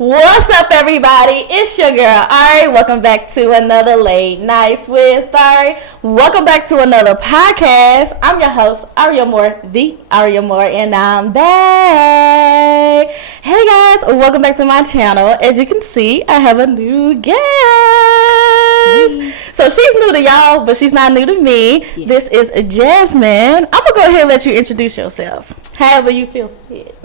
What's up, everybody? It's your girl, ARIE. Welcome back to another Late Nights with ARIE. Welcome back to another podcast. I'm your host, ARIE Amore, the ARIE Amore, and I'm back. Hey, guys. Welcome back to my channel. As you can see, I have a new guest. So she's new to y'all, but she's not new to me. Yes. This is Jasmine. I'm going to go ahead and let you introduce yourself, however you feel fit.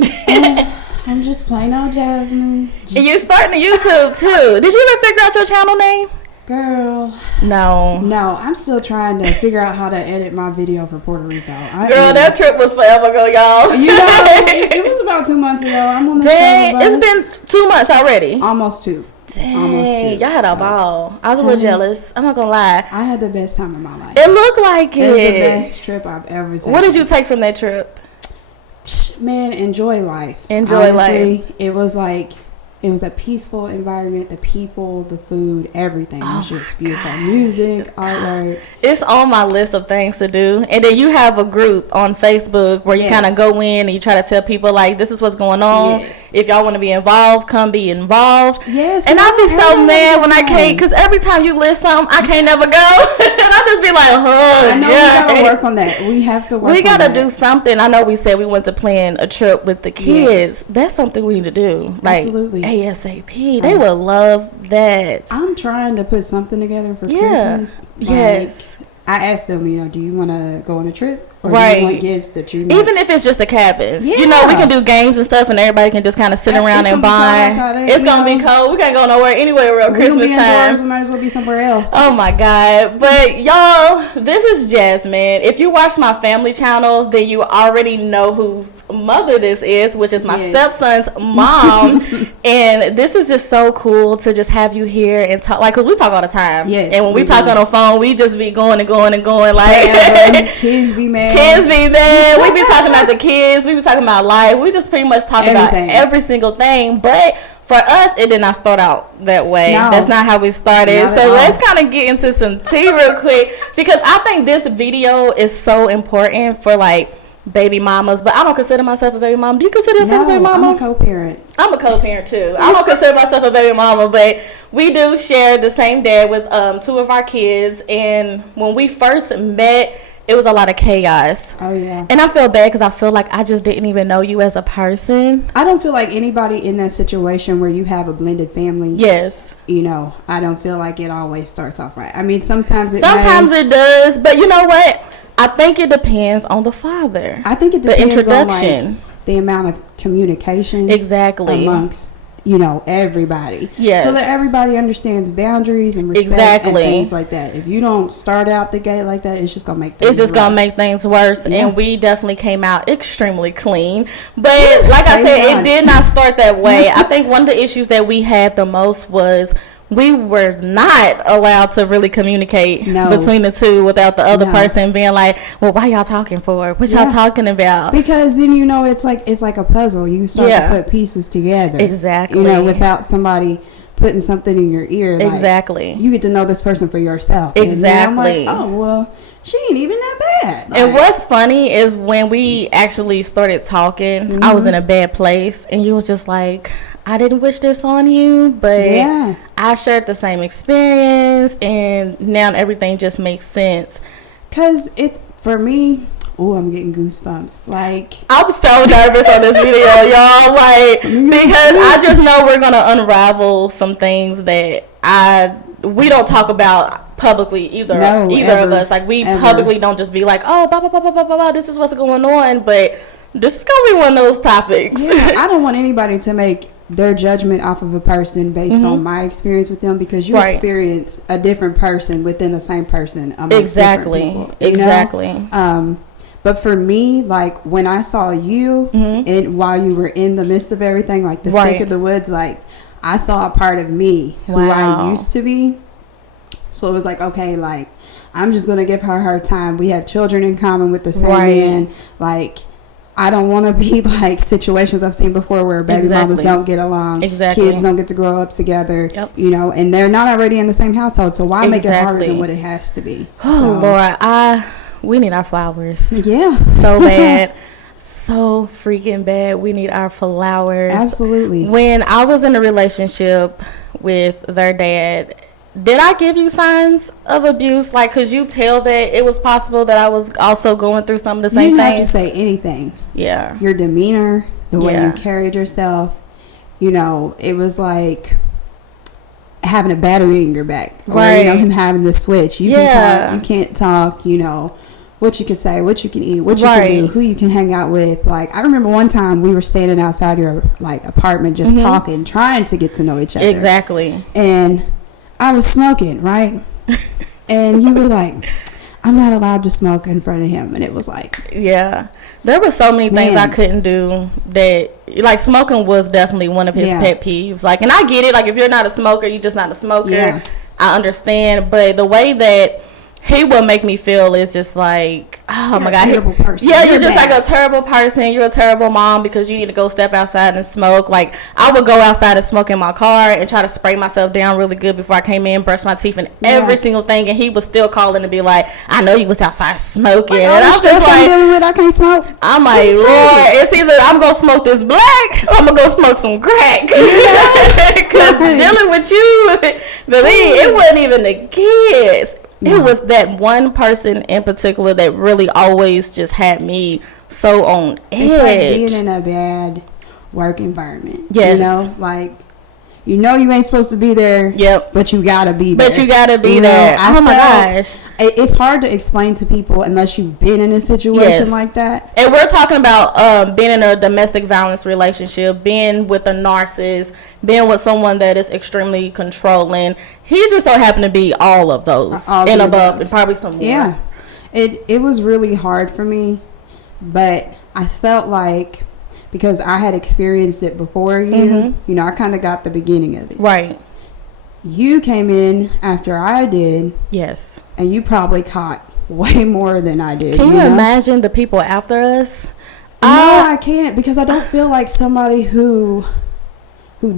I'm just plain old Jasmine. And you're starting a YouTube too. Did you ever figure out your channel name? Girl. No, I'm still trying to figure out how to edit my video for Puerto Rico. Girl, that trip was forever ago, y'all. You know, it was about 2 months ago. I'm on the Dang, it's been 2 months already. Almost two. Dang, y'all had a ball. I was a little jealous. I'm not gonna lie. I had the best time of my life. It looked like it. It was the best trip I've ever taken. What did you take from that trip? Man, enjoy life. Honestly, life. It was a peaceful environment. The people, the food, everything was just beautiful. Gosh. Music, artwork. It's on my list of things to do. And then you have a group on Facebook where you kind of go in and you try to tell people, like, this is what's going on. Yes. If y'all want to be involved, come be involved. Yes. And I'll be so mad when I can't, because every time you list something, I can't never go. And I'll just be like, oh, I know we got to work on that. We have to work on that. We got to do something. I know we said we went to plan a trip with the kids. Yes. That's something we need to do. Like, absolutely. ASAP. They will love that. I'm trying to put something together for Christmas. Yes. I asked them, do you want to go on a trip? Or do you want gifts that you know? Even if it's just the cabins. Yeah. We can do games and stuff and everybody can just kind of sit around and bond. It's going to be cold. We can't go nowhere anyway around Christmas time. We might as well be somewhere else. Oh my God. But y'all, this is Jasmine. If you watch my family channel, then you already know whose mother this is, which is my stepson's mom. And this is just so cool to just have you here and talk, like, because we talk all the time. Yes. And when we talk on the phone, we just be going and going and going, like, kids be mad. Kids be mad. We be talking about the kids. We be talking about life. We just pretty much talk about every single thing. But for us, it did not start out that way. No. That's not how we started. So let's kind of get into some tea real quick, because I think this video is so important for, like, baby mamas. But I don't consider myself a baby mama. Do you consider yourself a baby mama? I'm a co-parent. I'm a co-parent too. I don't consider myself a baby mama, but we do share the same dad with 2 of our kids. And when we first met, it was a lot of chaos. Oh, yeah. And I feel bad because I feel like I just didn't even know you as a person. I don't feel like anybody in that situation where you have a blended family. Yes. I don't feel like it always starts off right. I mean, sometimes it does. But you know what? I think it depends on the father. I think it depends the introduction. On, like, the amount of communication. Exactly. Amongst everybody. Yes. So that everybody understands boundaries and respect and things like that. If you don't start out the gate like that, it's just gonna make things make things worse. Yeah. And we definitely came out extremely clean. But like I said, it did not start that way. I think one of the issues that we had the most was we were not allowed to really communicate between the two without the other person being like, well, why y'all talking for? What y'all talking about? Because then it's like a puzzle. You start to put pieces together. Exactly. Without somebody putting something in your ear. Like, exactly. You get to know this person for yourself. Exactly. And I'm like, oh, well, she ain't even that bad. And what's funny is when we actually started talking, I was in a bad place, and you was just like, I didn't wish this on you, but I shared the same experience, and now everything just makes sense. Because it's, for me, I'm getting goosebumps. Like, I'm so nervous on this video, y'all. Like, because I just know we're going to unravel some things that we don't talk about publicly either of us. Like, we publicly don't just be like, oh, blah, blah, blah, blah, blah, blah, this is what's going on. But this is going to be one of those topics. Yeah, I don't want anybody to make their judgment off of a person based on my experience with them, because you experience a different person within the same person amongst different people, exactly. But for me, like, when I saw you and while you were in the midst of everything, like the thick of the woods, like, I saw a part of me who I used to be. So it was like, okay, like, I'm just gonna give her time. We have children in common with the same man. Like, I don't want to be like situations I've seen before where baby mamas don't get along. Kids don't get to grow up together. And they're not already in the same household. So why make it harder than what it has to be? Oh, Lord, we need our flowers. Yeah. So bad. so freaking bad. We need our flowers. Absolutely. When I was in a relationship with their dad, did I give you signs of abuse? Like, could you tell that it was possible that I was also going through some of the same things? You didn't have to say anything. Yeah. Your demeanor, the way you carried yourself, you know, it was like having a battery in your back. Right. Or, you know, him having the switch. You can talk, you can't talk, you know, what you can say, what you can eat, what you can do, who you can hang out with. Like, I remember one time we were standing outside your, like, apartment just talking, trying to get to know each other. Exactly. And I was smoking, right? And you were like, I'm not allowed to smoke in front of him. And it was like... Yeah. There were so many things I couldn't do that... Like, smoking was definitely one of his pet peeves. Like, and I get it. Like, if you're not a smoker, you're just not a smoker. Yeah. I understand. But the way that he would make me feel is just like, oh my God. Terrible person. Yeah, you're just like a terrible person. You're a terrible mom because you need to go step outside and smoke. Like, I would go outside and smoke in my car and try to spray myself down really good before I came in, brush my teeth and every single thing. And he was still calling to be like, I know you was outside smoking. Like, and I'm just like, I can't smoke. I'm like, Lord, it's either I'm going to smoke this black or I'm going to go smoke some crack. Because dealing with you, believe it wasn't even the kids. It was that one person in particular that really always just had me so on edge. It's like being in a bad work environment. Yes. You know, like, you know you ain't supposed to be there. Yep. But you gotta be there. But you gotta be there. Oh my gosh. It's hard to explain to people unless you've been in a situation like that. And we're talking about being in a domestic violence relationship, being with a narcissist, being with someone that is extremely controlling. He just so happened to be all of those and above, and probably some more. Yeah. It was really hard for me, but I felt like, because I had experienced it before you know, I kind of got the beginning of it. Right. You came in after I did. Yes. And you probably caught way more than I did. Can you imagine the people after us? No, I can't, because I don't feel like somebody who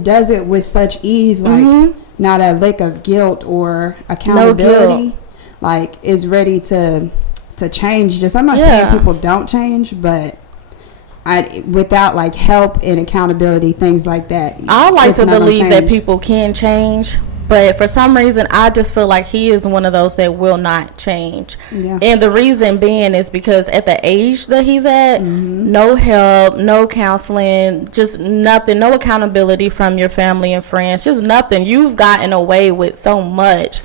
does it with such ease, like not a lick of guilt or accountability, like is ready to change. Just, I'm not saying people don't change, but without like help and accountability, things like that. I like to believe that people can change, but for some reason I just feel like he is one of those that will not change. And the reason being is because at the age that he's at, no help, no counseling, just nothing, no accountability from your family and friends, just nothing. You've gotten away with so much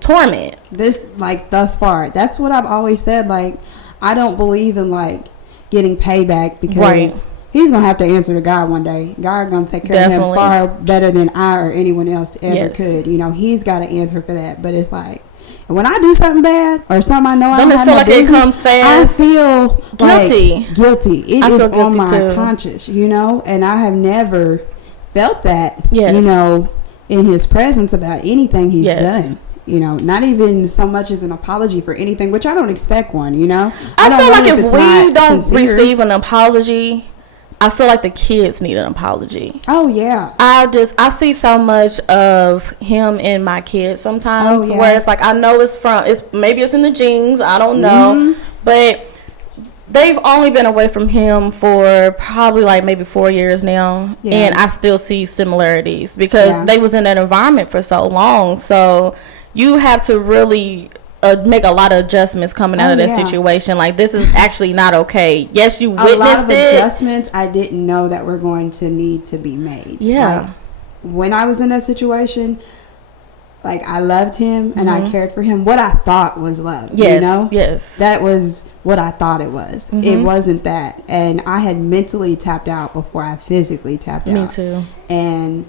torment. This, like, thus far, that's what I've always said. Like, I don't believe in like getting payback, because he's gonna have to answer to God one day. God gonna take care of him far better than I or anyone else ever could. You know, he's got to answer for that. But it's like, when I do something bad or something I know I don't have no business, it comes fast. I feel guilty. It is on my too. conscience, you know, and I have never felt that, you know, in his presence about anything he's done. You know, not even so much as an apology for anything, which I don't expect one, you know. I feel like if we don't receive an apology, I feel like the kids need an apology. Oh, yeah. I see so much of him in my kids sometimes, where it's like, I know maybe it's in the genes, I don't know, but they've only been away from him for probably like maybe 4 years now, and I still see similarities because they was in that environment for so long. So you have to really make a lot of adjustments coming out of that situation. Like, this is actually not okay. Yes, you witnessed it. A lot of adjustments I didn't know that were going to need to be made. Yeah. Like, when I was in that situation, like, I loved him and I cared for him. What I thought was love, you know? Yes. That was what I thought it was. It wasn't that. And I had mentally tapped out before I physically tapped out. Me too. And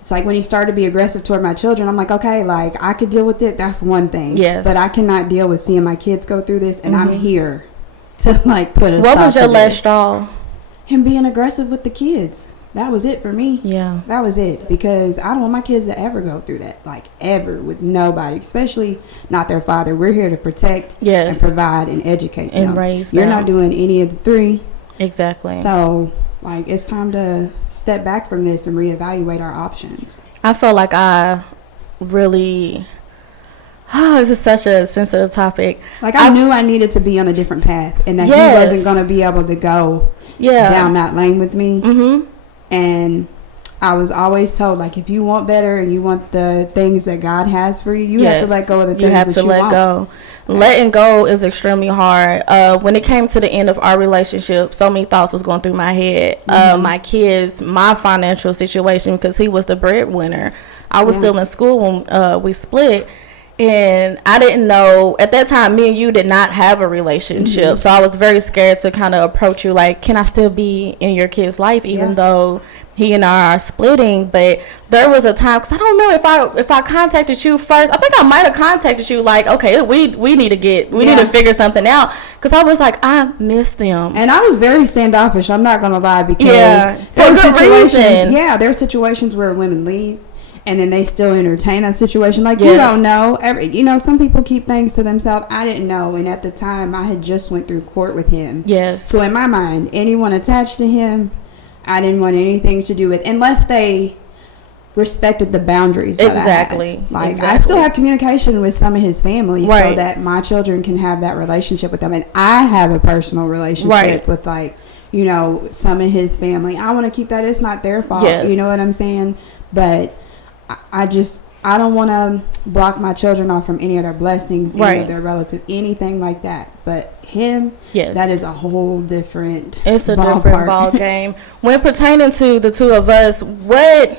it's like, when he started to be aggressive toward my children, I'm like, okay, like, I could deal with it. That's one thing. Yes. But I cannot deal with seeing my kids go through this, and I'm here to, like, put a stop to this. What was your last straw? Him being aggressive with the kids. That was it for me. Yeah. That was it. Because I don't want my kids to ever go through that. Like, ever, with nobody. Especially not their father. We're here to protect and provide and educate them. And raise them. You're not doing any of the three. Exactly. So, like, it's time to step back from this and reevaluate our options. I feel like I really Oh, this is such a sensitive topic. Like, I knew I needed to be on a different path, and that he wasn't going to be able to go down that lane with me. Mm-hmm. And I was always told, like, if you want better and you want the things that God has for you, you have to let go of the things that you want. You have to let go. Letting go is extremely hard. When it came to the end of our relationship, so many thoughts was going through my head. My kids, my financial situation, because he was the breadwinner. I was still in school when we split. And I didn't know, at that time, me and you did not have a relationship. Mm-hmm. So I was very scared to kind of approach you like, can I still be in your kid's life, even though he and I are splitting? But there was a time, because I don't remember if I contacted you first. I think I might have contacted you like, okay, we need to figure something out. Because I was like, I miss them. And I was very standoffish, I'm not going to lie, because there are situations where women leave. And then they still entertain that situation. Like, you don't know. Some people keep things to themselves. I didn't know. And at the time, I had just went through court with him. Yes. So in my mind, anyone attached to him, I didn't want anything to do with, unless they respected the boundaries that I had. Like, I still have communication with some of his family so that my children can have that relationship with them. And I have a personal relationship with, like, some of his family. I want to keep that. It's not their fault. Yes. You know what I'm saying? But I don't want to block my children off from any of their blessings, any of their relatives, anything like that. But him, that is a whole different It's a different ball game. When pertaining to the two of us, what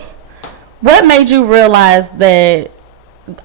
made you realize that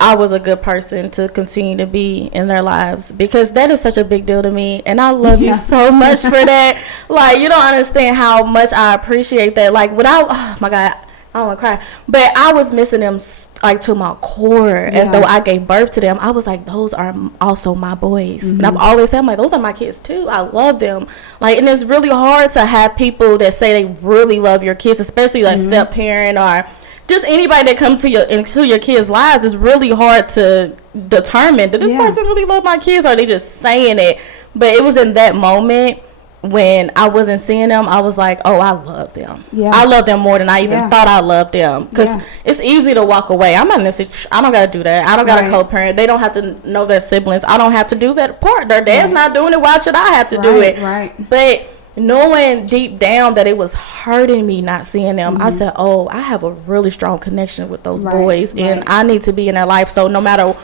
I was a good person to continue to be in their lives? Because that is such a big deal to me, and I love you so much for that. Like, you don't understand how much I appreciate that. Like, oh my God, I don't want to cry, but I was missing them like to my core, as though I gave birth to them. I was like, those are also my boys. And I've always said, I'm like, those are my kids too. I love them. Like, and it's really hard to have people that say they really love your kids, especially like step parent or just anybody that comes into your kids' lives. It's really hard to determine, did this person really love my kids, or are they just saying it? But it was in that moment when I wasn't seeing them, I was like, oh, I love them. Yeah. I love them more than I even thought I loved them. Because it's easy to walk away. I'm not in this situation. I don't got to do that. I don't got to co-parent. They don't have to know their siblings. I don't have to do that part. Their dad's not doing it. Why should I have to do it? Right. But knowing deep down that it was hurting me not seeing them, I said, oh, I have a really strong connection with those boys. And I need to be in their life. So no matter,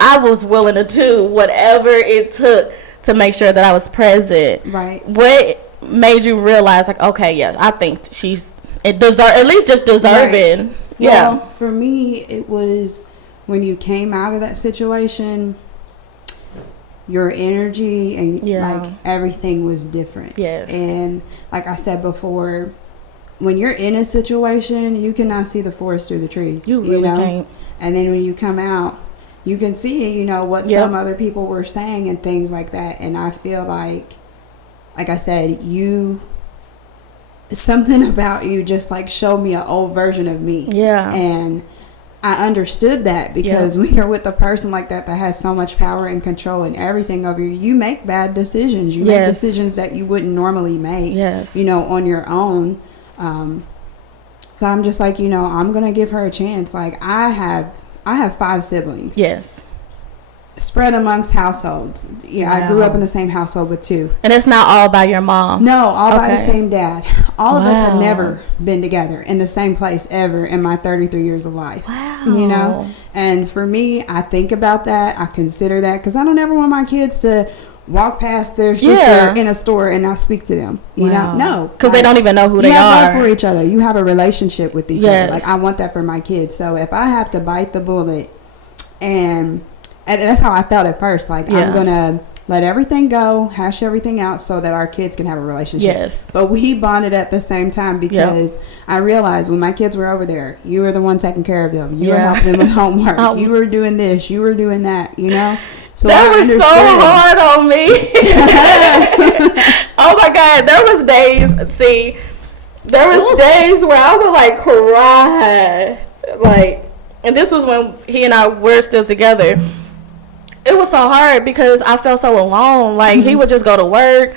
I was willing to do whatever it took to make sure that I was present. Right. What made you realize, like, okay, yes, I think she's at least just deserving. Right. Yeah. Well, for me, it was when you came out of that situation, your energy and like everything was different. Yes. And like I said before, when you're in a situation, you cannot see the forest through the trees. You really can't. And then when you come out, you can see, what some other people were saying and things like that. And I feel like I said, something about you just like showed me an old version of me. Yeah. And I understood that because when you're with a person like that has so much power and control and everything over you, you make bad decisions. You make decisions that you wouldn't normally make, on your own. So I'm just like, I'm going to give her a chance. Like, I have 5 siblings. Yes. Spread amongst households. Yeah, I grew up in the same household with 2. And it's not all by your mom? No, all by the same dad. All of us have never been together in the same place ever in my 33 years of life. Wow. And for me, I think about that. I consider that because I don't ever want my kids to walk past their sister in a store and not speak to them. No. Because they don't even know who they are. You have love for each other. You have a relationship with each other. Like, I want that for my kids. So if I have to bite the bullet, and that's how I felt at first. Like, I'm going to let everything go, hash everything out so that our kids can have a relationship. Yes. But we bonded at the same time because I realized when my kids were over there, you were the one taking care of them. You were helping them with homework. You were doing this. You were doing that, So that was so hard on me. Oh my God. There was days where I would like cry. Like, and this was when he and I were still together. It was so hard because I felt so alone. Like, he would just go to work.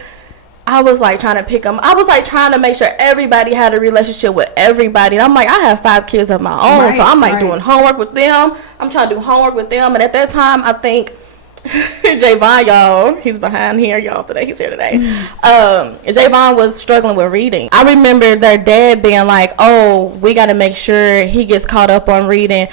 I was like trying to pick them. I was like trying to make sure everybody had a relationship with everybody. And I'm like, I have 5 kids of my own, so I'm like doing homework with them. I'm trying to do homework with them. And at that time, I think Javon, y'all, he's behind here, y'all, today. He's here today. Javon was struggling with reading. I remember their dad being like, oh, we got to make sure he gets caught up on reading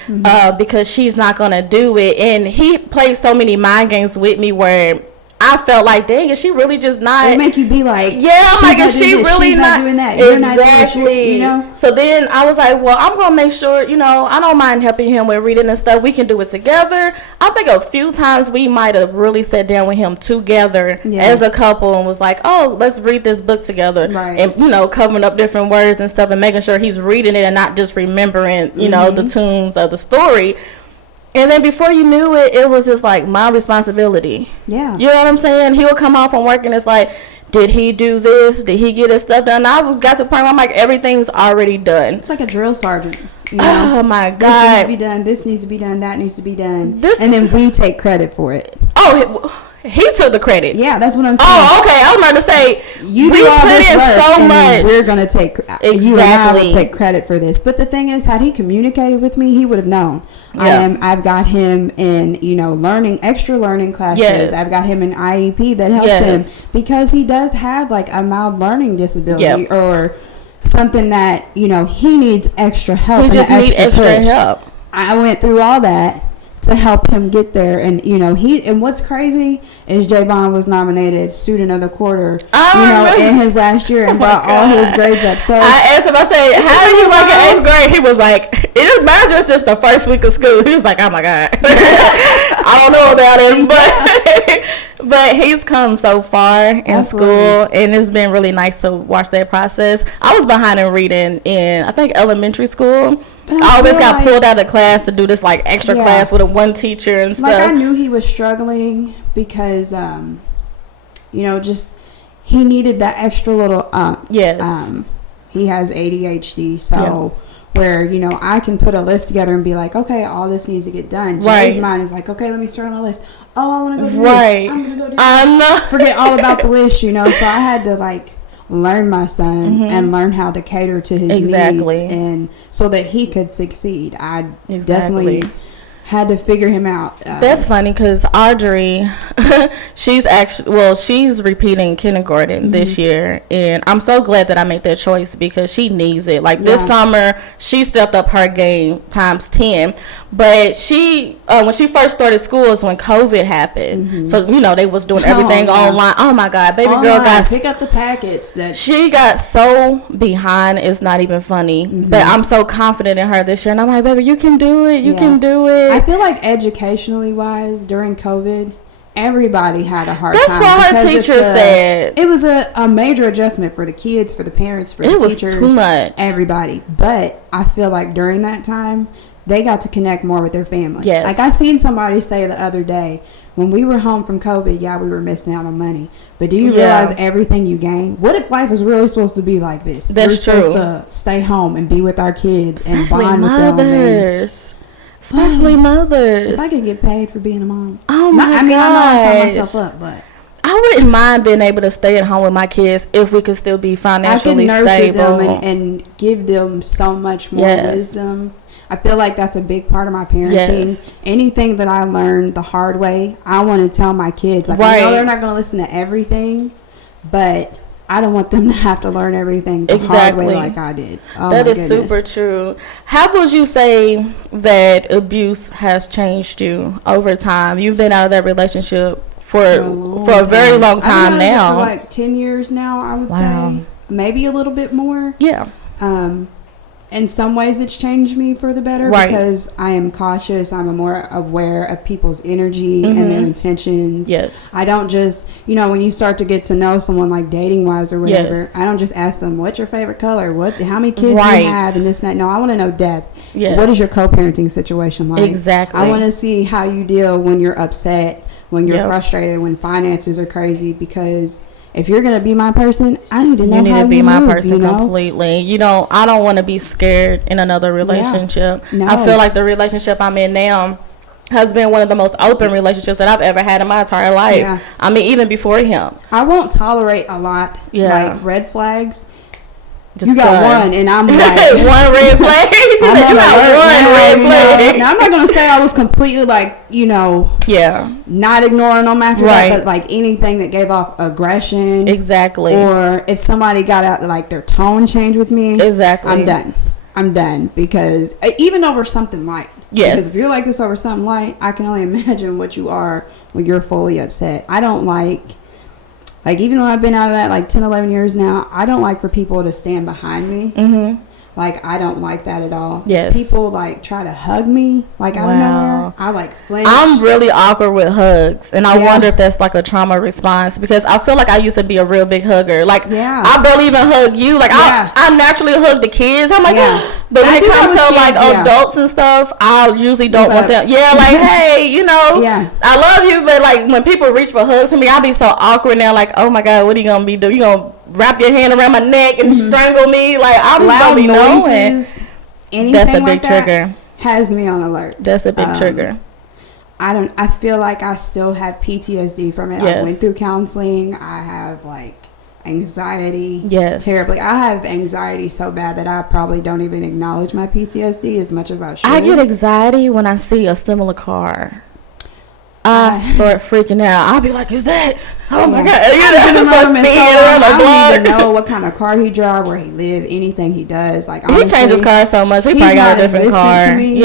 because she's not going to do it. And he played so many mind games with me where I felt like, dang, is she really just not? It make you be like, yeah, I'm like, is she really not doing that? Exactly. You know? So then I was like, well, I'm gonna make sure, you know, I don't mind helping him with reading and stuff. We can do it together. I think a few times we might have really sat down with him together as a couple and was like, oh, let's read this book together, and you know, covering up different words and stuff and making sure he's reading it and not just remembering, you know, the tunes of the story. And then before you knew it, it was just like my responsibility. Yeah. You know what I'm saying? He would come home from work and it's like, did he do this? Did he get his stuff done? I got to the point where I'm like, everything's already done. It's like a drill sergeant. You know? Oh my God. This needs to be done. This needs to be done. That needs to be done. And then we take credit for it. Oh, he took the credit. Yeah, that's what I'm saying. Oh, okay. I was about to say, you do all this work, so much. We're gonna take you and I will take credit for this. But the thing is, had he communicated with me, he would have known. Yeah. I've got him in, you know, extra learning classes. Yes. I've got him in IEP that helps him because he does have like a mild learning disability or something that, you know, he needs extra help. He just needs extra help. I went through all that to help him get there, and you know and what's crazy is Javon was nominated Student of the Quarter, in his last year and brought all his grades up. So I asked him, I said, how do you like an 8th grade? He was like, it is mine just the first week of school. He was like, oh my God. I don't know about him, but he's come so far in school, and it's been really nice to watch that process. I was behind in reading in, I think, elementary school. I always got pulled out of class to do this like extra class with one teacher and stuff. Like I knew he was struggling because, you know, just he needed that extra little Yes. He has ADHD, so where, you know, I can put a list together and be like, okay, all this needs to get done. Jay's mind is like, okay, let me start on the list. Oh, I want to go do this. I'm going to go do this. Forget all about the list, you know. So I had to like learn my son and learn how to cater to his needs, and so that he could succeed. I definitely had to figure him out. That's funny because Audrey, she's repeating kindergarten this year, and I'm so glad that I made that choice because she needs it. Like this summer, she stepped up her game times 10. But she, when she first started school, is when COVID happened. So you know they was doing everything online. Oh my God, baby girl got pick up the packets. She got so behind. It's not even funny. But I'm so confident in her this year, and I'm like, baby, you can do it. You can do it. I feel like educationally wise during COVID, everybody had a hard time. That's what her teacher said. It was a major adjustment for the kids, for the parents, for the teachers. It was too much. Everybody. But I feel like during that time, they got to connect more with their family. Yes. Like I seen somebody say the other day, when we were home from COVID, we were missing out on money. But do you realize everything you gain? What if life was really supposed to be like this? That's true. We're supposed to stay home and be with our kids especially and bond mothers. with them. Especially mothers. If I could get paid for being a mom. Oh my God. I mean, I know I set myself up, but I wouldn't mind being able to stay at home with my kids if we could still be financially stable. I could nurture them and give them so much more wisdom. I feel like that's a big part of my parenting. Yes. Anything that I learned the hard way, I want to tell my kids. Like, I know they're not going to listen to everything, but I don't want them to have to learn everything the hard way like I did. Oh, that is super true. How would you say that abuse has changed you over time? You've been out of that relationship for a very long time now. For like 10 years now, I would say. Maybe a little bit more. Yeah. In some ways, it's changed me for the better because I am cautious. I'm more aware of people's energy and their intentions. Yes. I don't just, you know, when you start to get to know someone like dating wise or whatever, I don't just ask them, what's your favorite color? How many kids do you have? And this and that. No, I want to know depth. Yes. What is your co-parenting situation like? Exactly. I want to see how you deal when you're upset, when you're frustrated, when finances are crazy, because if you're going to be my person, I need to know how you move. You need to be my person completely. You know, I don't want to be scared in another relationship. No. I feel like the relationship I'm in now, has been one of the most open relationships that I've ever had in my entire life. Yeah. I mean, even before him. I won't tolerate a lot, like red flags. Just you got one, and I'm like one red flag. You got one red flag. Now I'm not gonna say I was completely like, not ignoring them after that, but like anything that gave off aggression, exactly, or if somebody got out like their tone changed with me, exactly, I'm done because even over something light. Yes. Because if you're like this over something light, I can only imagine what you are when you're fully upset. I don't like, even though I've been out of that like 10, 11 years now, I don't like for people to stand behind me. Mm-hmm. Like, I don't like that at all. Yes. People, like, try to hug me, like, out of nowhere. I, like, flinch. I'm really awkward with hugs, and I wonder if that's, like, a trauma response, because I feel like I used to be a real big hugger. Like, I barely even hug you. Like, I naturally hug the kids. I'm like, but when it comes to, like, adults and stuff, I usually don't want them. Yeah, like, hey, I love you, but, like, when people reach for hugs to me, I be so awkward now, like, oh, my God, what are you going to be doing? You going to wrap your hand around my neck and strangle me? Like, I was gonna be noises, anything that's a big like trigger. Has me on alert. That's a big trigger. I feel like I still have PTSD from it. I went through counseling. I have like anxiety. Yes. Terribly. I have anxiety so bad that I probably don't even acknowledge my PTSD as much as I should. I get anxiety when I see a similar car. I start freaking out. I'll be like, is that? Oh my God. I don't even know what kind of car he drives, where he lives, anything he does. Like, honestly, he changes cars so much. He probably got a different car. To me,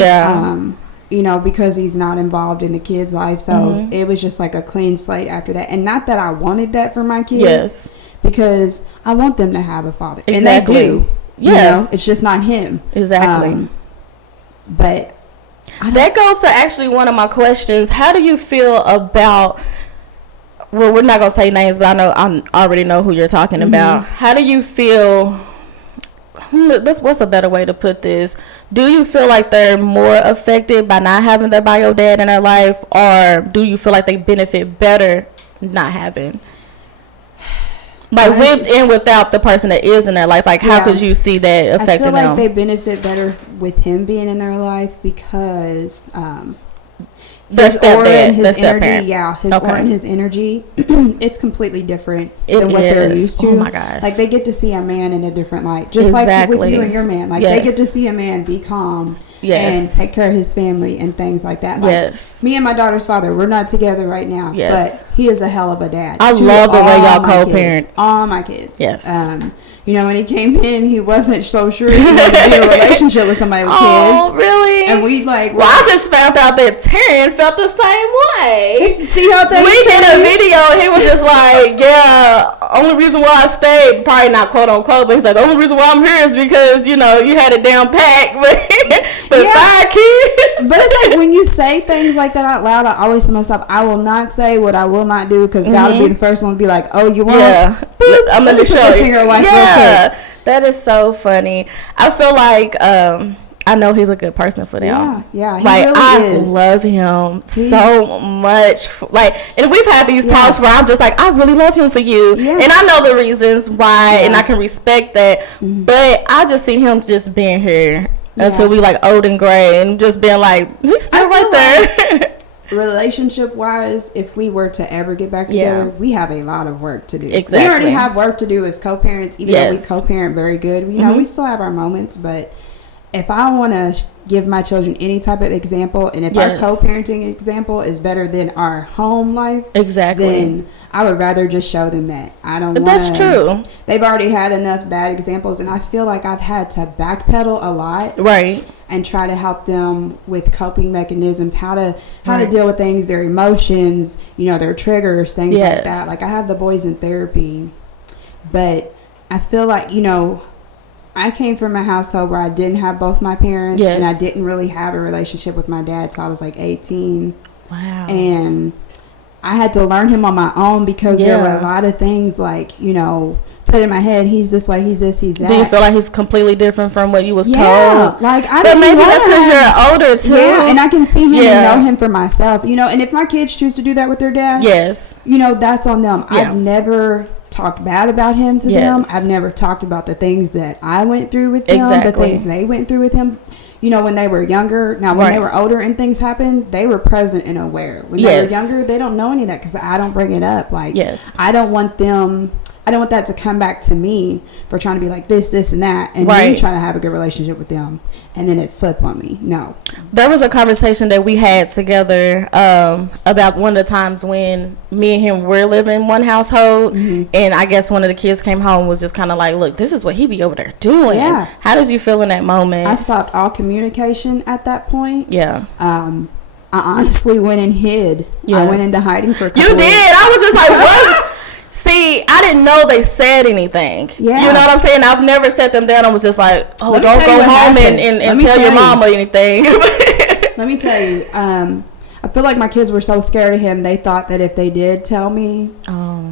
because he's not involved in the kid's life. So it was just like a clean slate after that. And not that I wanted that for my kids. Yes. Because I want them to have a father. Exactly. And they do. Yes. It's just not him. Exactly. But that goes to actually one of my questions. How do you feel about, well, we're not going to say names, but I already know who you're talking about. How do you feel, what's a better way to put this? Do you feel like they're more affected by not having their bio dad in their life, or do you feel like they benefit better not having? Like, with and without the person that is in their life, like, how could you see that affecting them? I feel like they benefit better with him being in their life because his aura and his energy, his aura and his energy, it's completely different than what they're used to. Oh my gosh! Like, they get to see a man in a different light, just like with you and your man. Like, they get to see a man be calm and take care of his family and things like that. Like, me and my daughter's father, we're not together right now, but he is a hell of a dad. I love the way y'all co-parent all my kids. Yes. When he came in, he wasn't so sure he wanted to be in a relationship with somebody with kids. Oh, really? And we like... Well, I just found out that Taryn felt the same way. See how things we did a video, and he was just like, only reason why I stayed, probably not quote unquote, but he's like, the only reason why I'm here is because, you had it down pat, but 5 kids. But it's like, when you say things like that out loud, I always tell myself, I will not say what I will not do, because God will be the first one to be like, oh, you want? Yeah. I'm going to show you. In your life that is so funny. I feel like I know he's a good person for them. Yeah, he like, really I is. love him so much. Like, and we've had these talks where I'm just like, I really love him for you, and I know the reasons why, and I can respect that. But I just see him just being here until we like old and gray, and just being like, he's still right there. Like, relationship wise, if we were to ever get back together, we have a lot of work to do. Exactly. We already have work to do as co-parents, even though we co-parent very good. We still have our moments, but if I want to give my children any type of example, and if our co-parenting example is better than our home life, then I would rather just show them that. I don't want. That's true. They've already had enough bad examples, and I feel like I've had to backpedal a lot, and try to help them with coping mechanisms, how to deal with things, their emotions, their triggers, things like that. Like, I have the boys in therapy, but I feel like I came from a household where I didn't have both my parents, and I didn't really have a relationship with my dad till I was like 18. Wow. And I had to learn him on my own, because there were a lot of things like, put in my head, he's this way, he's this, he's that. Do you feel like he's completely different from what you was told? Like, I but didn't maybe that's because you're older too. Yeah, and I can see him and know him for myself, and if my kids choose to do that with their dad, that's on them. I've never talked bad about him to them. I've never talked about the things that I went through with them, the things they went through with him. when they were younger. Now, when they were older and things happened, they were present and aware. When they were younger, they don't know any of that because I don't bring it up. Like, I don't want that to come back to me for trying to be like this, and that, and me trying to have a good relationship with them, and then it flip on me. No. There was a conversation that we had together about one of the times when me and him were living in one household, and I guess one of the kids came home and was just kind of like, look, this is what he be over there doing. Yeah. How does you feel in that moment? I stopped all communication at that point. Yeah. I honestly went and hid. Yes. I went into hiding for a couple You did. weeks. I was just like, what? See, I didn't know they said anything. Yeah. You know what I'm saying? I've never sat them down and was just like, oh, don't go home and tell your mom or anything. Let me tell you, I feel like my kids were so scared of him, they thought that if they did tell me,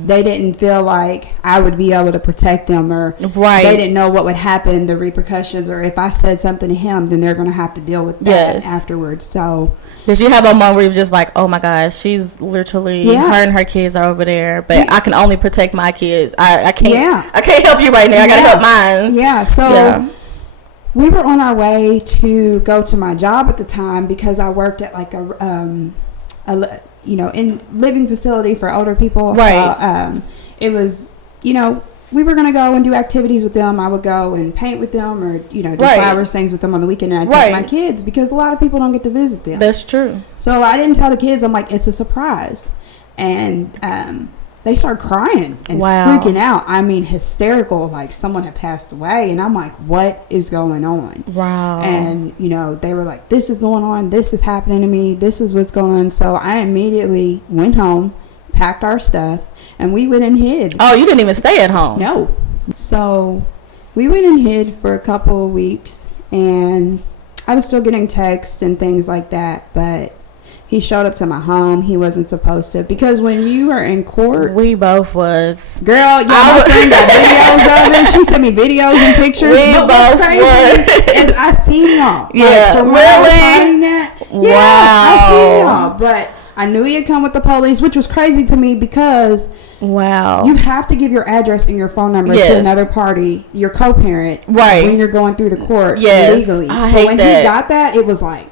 they didn't feel like I would be able to protect them, or they didn't know what would happen, the repercussions, or if I said something to him, then they're going to have to deal with that afterwards. So, did you have a moment where you were just like, oh my gosh, she's literally, her and her kids are over there, but I can only protect my kids. I can't help you right now. I got to help mine. Yeah, so we were on our way to go to my job at the time because I worked at like a in living facility for older people. Right. So, it was, we were going to go and do activities with them. I would go and paint with them or, do flowers, things with them on the weekend. And I'd take my kids because a lot of people don't get to visit them. That's true. So I didn't tell the kids. I'm like, it's a surprise. And they start crying and freaking out. I mean, hysterical, like someone had passed away. And I'm like, what is going on? Wow. And, they were like, this is going on. This is happening to me. This is what's going on. So I immediately went home, packed our stuff, and we went and hid. Oh, you didn't even stay at home? No. So we went and hid for a couple of weeks. And I was still getting texts and things like that. But he showed up to my home. He wasn't supposed to. Because when you are in court. We both was. Girl, my friend got videos of it. She sent me videos and pictures. But what's crazy is I seen y'all. Yeah, like, really? That, I seen y'all. But I knew he had come with the police, which was crazy to me because you have to give your address and your phone number to another party, your co-parent, when you're going through the court legally. So when he got that, it was like,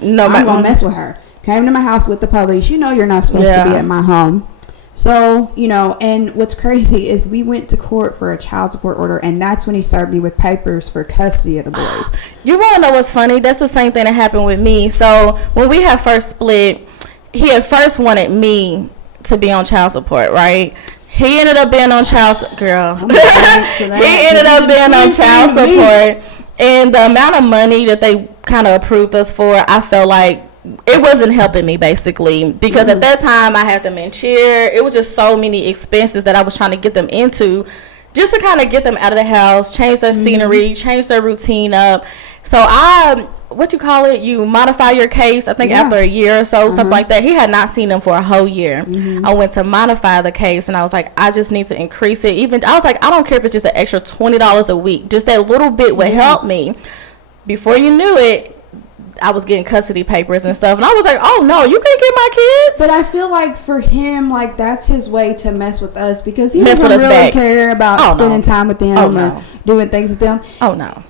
no, I'm going to mess with her. Came to my house with the police. You're not supposed to be at my home. So, and what's crazy is we went to court for a child support order, and that's when he started me with papers for custody of the boys. You want to know what's funny? That's the same thing that happened with me. So when we had first split, he had first wanted me to be on child support, right? He ended up being on child support. Girl. He ended up being on child support. And the amount of money that they kind of approved us for, I felt like it wasn't helping me basically because at that time I had them in cheer. It was just so many expenses that I was trying to get them into just to kind of get them out of the house, change their scenery, change their routine up. So you modify your case, I think after a year or so, something like that. He had not seen them for a whole year. I went to modify the case and I was like, I just need to increase it. I was like, I don't care if it's just an extra $20 a week. Just that little bit would help me. Before you knew it, I was getting custody papers and stuff, and I was like, oh no, you can't get my kids. But I feel like for him, like that's his way to mess with us because he doesn't really care about spending time with them or doing things with them. Oh no.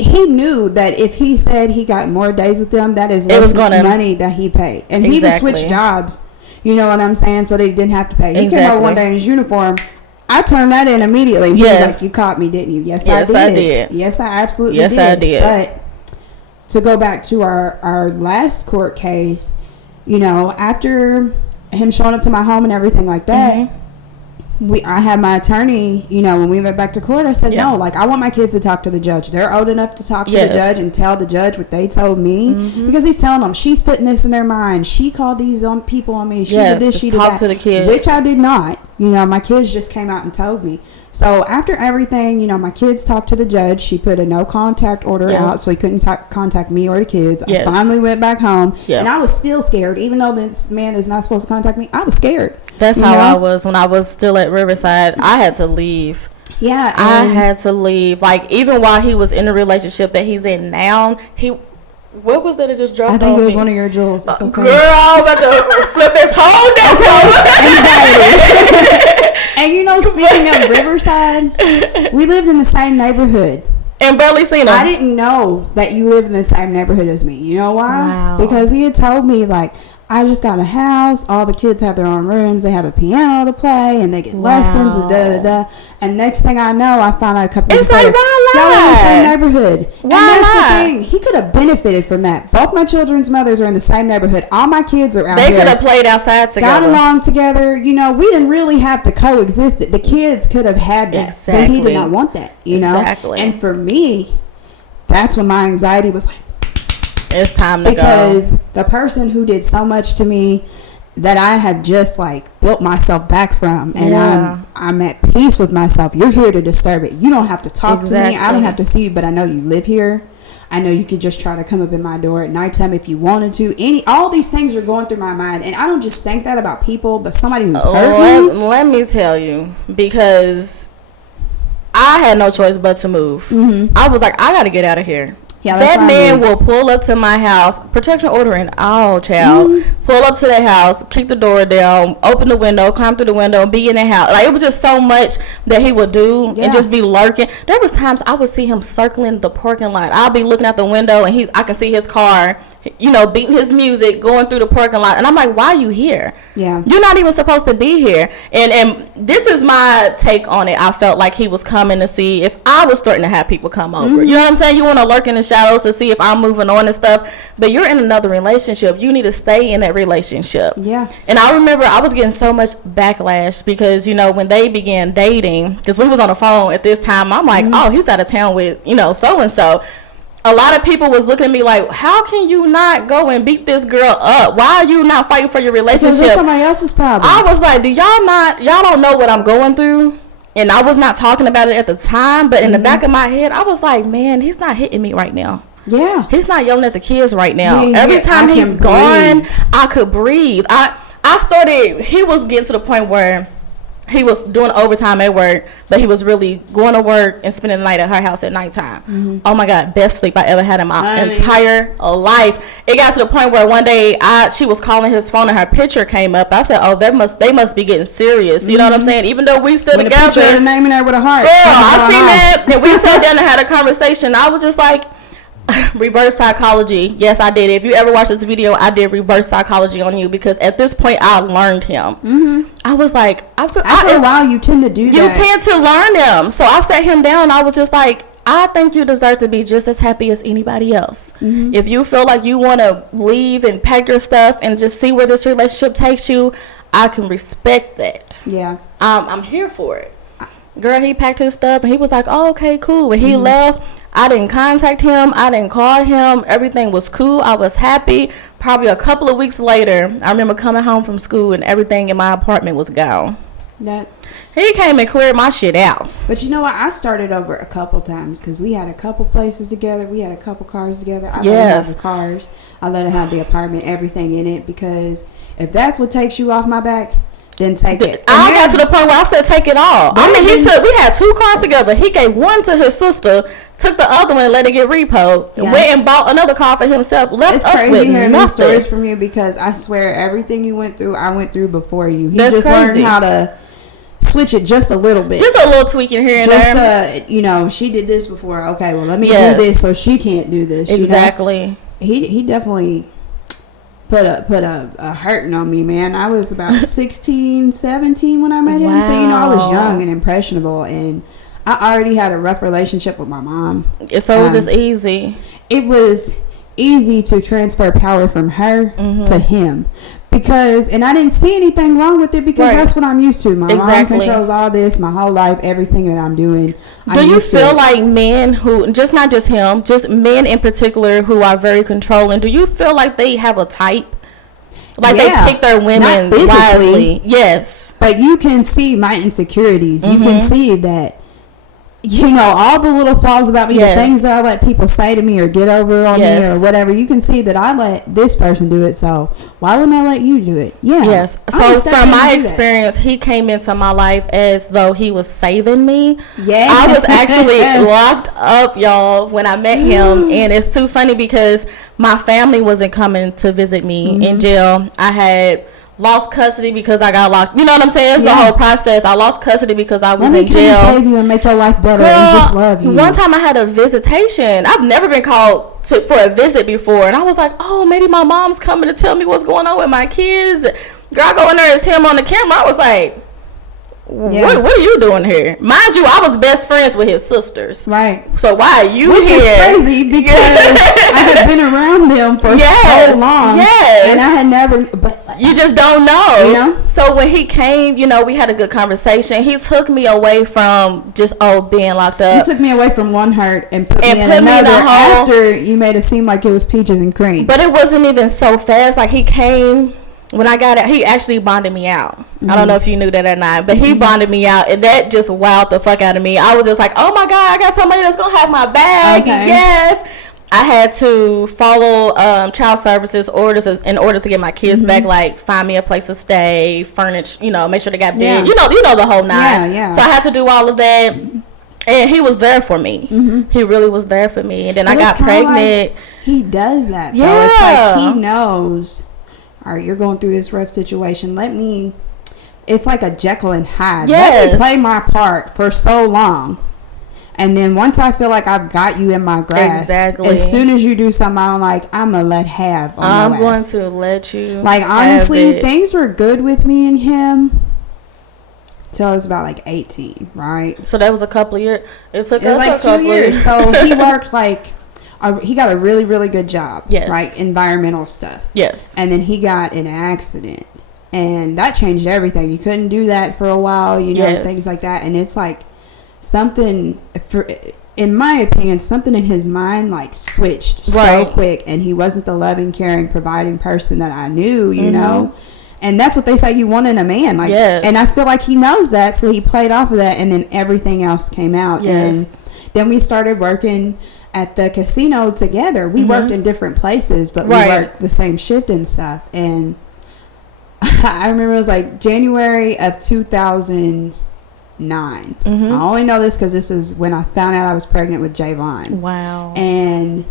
He knew that if he said he got more days with them, that is less money that he paid. And he would switch jobs, you know what I'm saying, so that he didn't have to pay. He came over one day in his uniform. I turned that in immediately. He was like, you caught me, didn't you? Yes, I did. Yes, I absolutely did. I did. But to go back to our last court case, after him showing up to my home and everything like that, I had my attorney, when we went back to court, I said, no, like, I want my kids to talk to the judge. They're old enough to talk to the judge and tell the judge what they told me. Because he's telling them, she's putting this in their mind. She called these people on me. She did this, she did that. To the kids. Which I did not. My kids just came out and told me. So after everything, my kids talked to the judge. She put a no contact order out so he couldn't contact me or the kids. I finally went back home. And I was still scared. Even though this man is not supposed to contact me, I was scared. That's how I was when I was still at Riverside. I had to leave. Yeah. I had to leave. Like, even while he was in the relationship that he's in now, what was that just dropped on me? I think it was one of your jewels. It's okay. Girl, I'm about to flip this whole desk over. And speaking of Riverside, we lived in the same neighborhood. And barely seen him. I didn't know that you live in the same neighborhood as me. You know why? Wow. Because he had told me, like, I just got a house. All the kids have their own rooms. They have a piano to play, and they get lessons, and da-da-da. And next thing I know, I found out a couple weeks later, y'all in the same neighborhood. And that's the thing. He could have benefited from that. Both my children's mothers are in the same neighborhood. All my kids are out here. They could have played outside together. Got along together. You know, we didn't really have to coexist. The kids could have had that. Exactly. But he did not want that, you know? Exactly. And for me, that's when my anxiety was like, it's time to go. Because the person who did so much to me that I had just like built myself back from, and I'm at peace with myself. You're here to disturb it. You don't have to talk to me. I don't have to see you, but I know you live here. I know you could just try to come up in my door at nighttime if you wanted to. All these things are going through my mind, and I don't just think that about people, but somebody who's hurt me. Let me tell you, because I had no choice but to move. Mm-hmm. I was like, I got to get out of here. Yeah, that man will pull up to my house, protection order and all, child. Mm-hmm. Pull up to the house, kick the door down, open the window, climb through the window, and be in the house. Like, it was just so much that he would do and just be lurking. There was times I would see him circling the parking lot. I'll be looking out the window, and I can see his car, you know, beating his music, going through the parking lot. And I'm like, why are you here? Yeah. You're not even supposed to be here. And this is my take on it. I felt like he was coming to see if I was starting to have people come over. Mm-hmm. You know what I'm saying? You want to lurk in the shadows to see if I'm moving on and stuff. But you're in another relationship. You need to stay in that relationship. Yeah. And I remember I was getting so much backlash because, you know, when they began dating, because we was on the phone at this time, I'm like, oh, he's out of town with, you know, so-and-so. A lot of people was looking at me like, how can you not go and beat this girl up? Why are you not fighting for your relationship? Because it's somebody else's problem. I was like, y'all don't know what I'm going through? And I was not talking about it at the time, but in the back of my head, I was like, man, he's not hitting me right now. Yeah. He's not yelling at the kids right now. Yeah, every time he's gone, I could breathe. He was getting to the point where he was doing overtime at work, but he was really going to work and spending the night at her house at nighttime. Mm-hmm. Oh my God, best sleep I ever had in my entire life. It got to the point where one day she was calling his phone and her picture came up. I said, oh, they must be getting serious. You know what I'm saying? Even though we still together. The picture, the name in there with a heart. Girl, I seen that. And we sat down and had a conversation. I was just like, reverse psychology. Yes, I did. If you ever watch this video, I did reverse psychology on you because at this point I learned him. Mm-hmm. I was like, after a while you tend to do that. You tend to learn them. So I sat him down. I was just like, I think you deserve to be just as happy as anybody else. Mm-hmm. If you feel like you want to leave and pack your stuff and just see where this relationship takes you, I can respect that. Yeah. I'm here for it. Girl, he packed his stuff and he was like, oh, okay, cool. When he left, I didn't contact him. I didn't call him. Everything was cool. I was happy. Probably a couple of weeks later, I remember coming home from school and everything in my apartment was gone. He came and cleared my shit out. But you know what? I started over a couple times because we had a couple places together. We had a couple cars together. I let him have the cars. I let him have the apartment, everything in it, because if that's what takes you off my back, then take it. I got to the point where I said take it all. I mean, we had 2 cars together. He gave one to his sister, took the other one and let it get repoed, and went and bought another car for himself. Left us with nothing. These stories from you because I swear everything you went through, I went through before you. He just learned how to switch it just a little bit. Just a little tweaking here and there. You know, she did this before. Okay, well, let me do this so she can't do this. Exactly. You know? He definitely put a hurting on me, man. I was about 16, 17 when I met him. So, you know, I was young and impressionable, and I already had a rough relationship with my mom. So it was just easy. It was easy to transfer power from her to him. And I didn't see anything wrong with it because that's what I'm used to. My mom controls all this, my whole life, everything that I'm doing. Do you feel like men who, not just him, just men in particular who are very controlling, do you feel like they have a type? Like they pick their women wisely? Yes. But you can see my insecurities. You can see that, you know, all the little flaws about me, the things that I let people say to me or get over on me or whatever, you can see that I let this person do it, so why wouldn't I let you do it? Yeah. Yes. So from my experience, he came into my life as though he was saving me. Yeah. I was actually locked up, y'all, when I met him, and it's too funny because my family wasn't coming to visit me in jail. I had lost custody because I got locked. You know what I'm saying? It's the whole process. I lost custody because I was in jail. Let me save you and make your life better and just love you. One time I had a visitation. I've never been called for a visit before, and I was like, oh, maybe my mom's coming to tell me what's going on with my kids. Girl, I go in there, it's him on the camera. I was like, what are you doing here? Mind you, I was best friends with his sisters. Right. So why are you here? Which is crazy because I had been around them for so long. Yes. And I had never, but you just don't know. You know? So when he came, we had a good conversation. He took me away from just being locked up. He took me away from one hurt and put me in another after you made it seem like it was peaches and cream. But it wasn't even so fast. Like he came. When I got it, he actually bonded me out. I don't know if you knew that or not, but he bonded me out, and that just wowed the fuck out of me. I was just like, oh my God, I got somebody that's going to have my bag. Okay. Yes. I had to follow child services orders in order to get my kids back, like find me a place to stay, furnish, make sure they got bed. You know the whole nine. Yeah. So I had to do all of that, and he was there for me. He really was there for me. And then I got pregnant. Like he does that, though. Yeah. It's like he knows. All right, you're going through this rough situation. It's like a Jekyll and Hyde. Yes. Let me play my part for so long. And then once I feel like I've got you in my grasp, as soon as you do something, I'm going to let have on I'm your going ass. to let you Like, honestly, things were good with me and him till I was about, 18, right? So that was a couple of years. It took us like 2 years. So he worked, he got a really, really good job. Yes. Right? Environmental stuff. Yes. And then he got in an accident. And that changed everything. You couldn't do that for a while, things like that. And it's like something, in my opinion, something in his mind switched so quick. And he wasn't the loving, caring, providing person that I knew, you know. And that's what they say you want in a man. Yes. And I feel like he knows that. So he played off of that. And then everything else came out. Yes. And then we started working at the casino together. We worked in different places, but we worked the same shift and stuff. And I remember it was January of 2009. I only know this because this is when I found out I was pregnant with Javon. Wow. And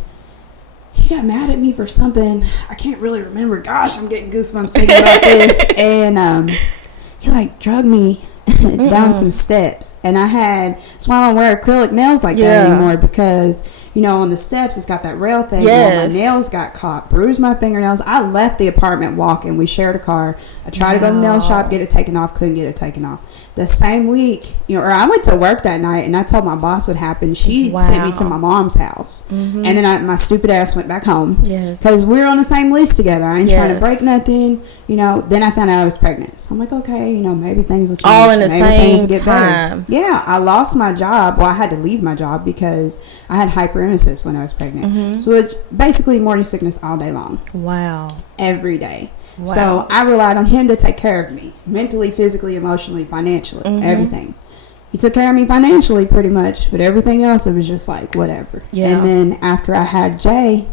he got mad at me for something. I can't really remember. Gosh, I'm getting goosebumps thinking about this. And he drugged me down some steps, and that's why I don't wear acrylic nails that anymore, because on the steps it's got that rail thing. My nails got caught, bruised my fingernails. I left the apartment walking. We shared a car. I tried to go to the nail shop, get it taken off, couldn't get it taken off. The same week, or I went to work that night and I told my boss what happened. She sent me to my mom's house, and then my stupid ass went back home because we were on the same lease together. I ain't trying to break nothing, then I found out I was pregnant, so I'm like, okay, maybe things will change. All in the same time. Yeah, I lost my job. Well, I had to leave my job because I had hyperemesis when I was pregnant. So it's basically morning sickness all day long. Wow. Every day. Wow. So I relied on him to take care of me mentally, physically, emotionally, financially, everything. He took care of me financially pretty much, but everything else, it was just whatever. Yeah. And then after I had Jay,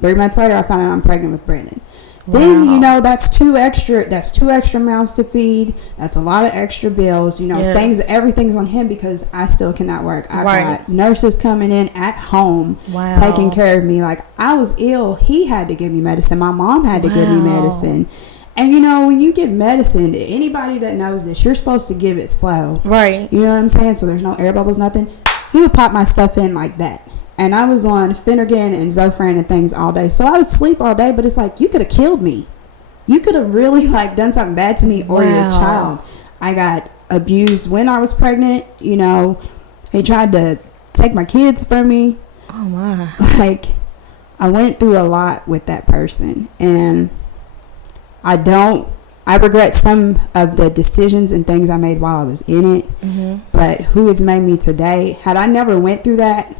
3 months later, I found out I'm pregnant with Brandon. Wow. Then, that's two extra mouths to feed. That's a lot of extra bills. Everything's on him because I still cannot work. I've got nurses coming in at home, taking care of me. I was ill. He had to give me medicine. My mom had to give me medicine. And, when you give medicine, anybody that knows this, you're supposed to give it slow. Right. You know what I'm saying? So there's no air bubbles, nothing. He would pop my stuff in like that. And I was on Phenergan and Zofran and things all day. So I would sleep all day, but it's you could have killed me. You could have really done something bad to me or your child. I got abused when I was pregnant. He tried to take my kids from me. Oh my. I went through a lot with that person. And I regret some of the decisions and things I made while I was in it. But who has made me today? Had I never went through that,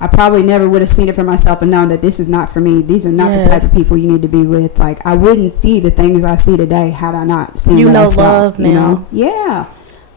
I probably never would have seen it for myself and known that this is not for me. These are not the type of people you need to be with. I wouldn't see the things I see today had I not seen what I saw. Love now. Yeah.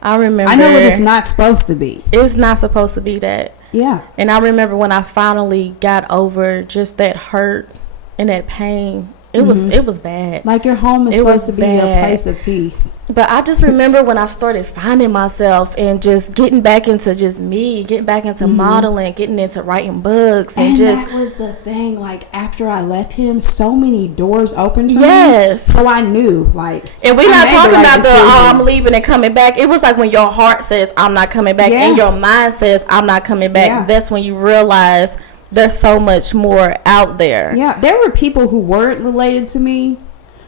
I remember. I know what it's not supposed to be. It's not supposed to be that. Yeah. And I remember when I finally got over just that hurt and that pain It was bad. Like your home is supposed to be a place of peace. But I just remember when I started finding myself and just getting back into just me, getting back into modeling, getting into writing books, and just that was the thing. Like after I left him, so many doors opened for me. So I knew, like, and we're not talking about I'm leaving and coming back. It was like when your heart says I'm not coming back, and your mind says I'm not coming back. Yeah. That's when you realize there's so much more out there. Yeah, there were people who weren't related to me,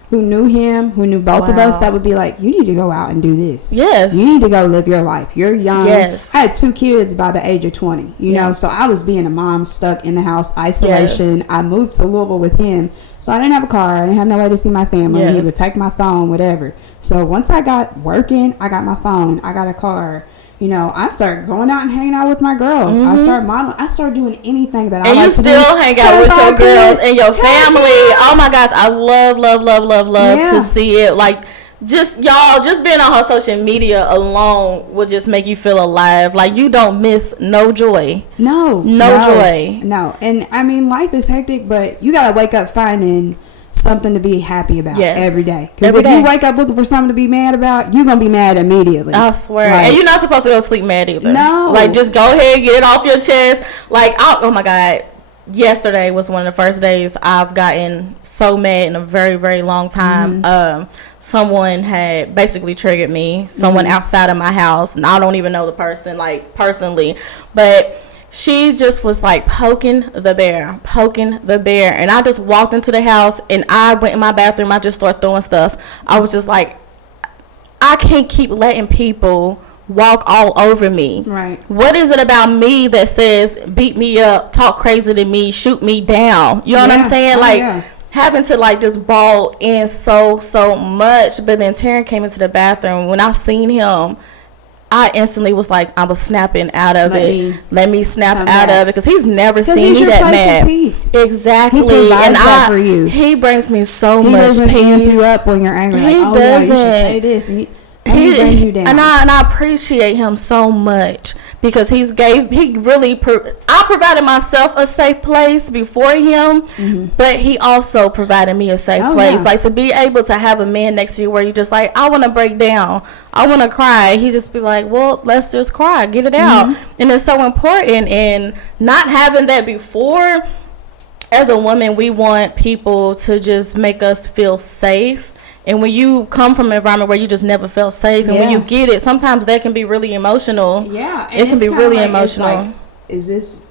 who knew him, who knew both of us, that would be like, you need to go out and do this. Yes. You need to go live your life. You're young. Yes. I had 2 kids by the age of 20, you know, so I was being a mom stuck in the house, isolation. Yes. I moved to Louisville with him, so I didn't have a car. I didn't have no way to see my family. Yes. He would take my phone, whatever. So once I got working, I got my phone, I got a car. You know, I started going out and hanging out with my girls. I started modeling. I started doing anything that I like to do. And you still hang out with your girls and your family. Oh my gosh, I love to see it. Like, just being on her social media alone will just make you feel alive. Like, you don't miss no joy. No joy. No. And I mean, life is hectic, but you gotta wake up finding something to be happy about every day. Because if you wake up looking for something to be mad about, you're going to be mad immediately. I swear. Like, and you're not supposed to go to sleep mad either. No. Like, just go ahead, get it off your chest. Like, oh my God. Yesterday was one of the first days I've gotten so mad in a very, very long time. Someone had basically triggered me. Someone outside of my house. And I don't even know the person, like, personally. But she just was like poking the bear. And I just walked into the house and I went in my bathroom. I just started throwing stuff. I was just like, I can't keep letting people walk all over me. Right. What is it about me that says beat me up, talk crazy to me, shoot me down? You know what I'm saying? Having to like just ball in so much. But then Taryn came into the bathroom. When I seen him, I instantly was like, I was snapping out of it. Let me snap out of it, because he's never seen me that mad. Exactly. He provides that for you. He brings me so much peace. He doesn't amp you up when you're angry. He like, doesn't. You should say this. And he bring you down. And I appreciate him so much, because I provided myself a safe place before him, but he also provided me a safe place. Like, to be able to have a man next to you where you just like, I want to break down, I want to cry. He just be like, well, let's just cry, get it out. And it's so important. And not having that before, as a woman, we want people to just make us feel safe. And when you come from an environment where you just never felt safe, and when you get it, sometimes that can be really emotional. Yeah, and it can be really emotional. Like, is this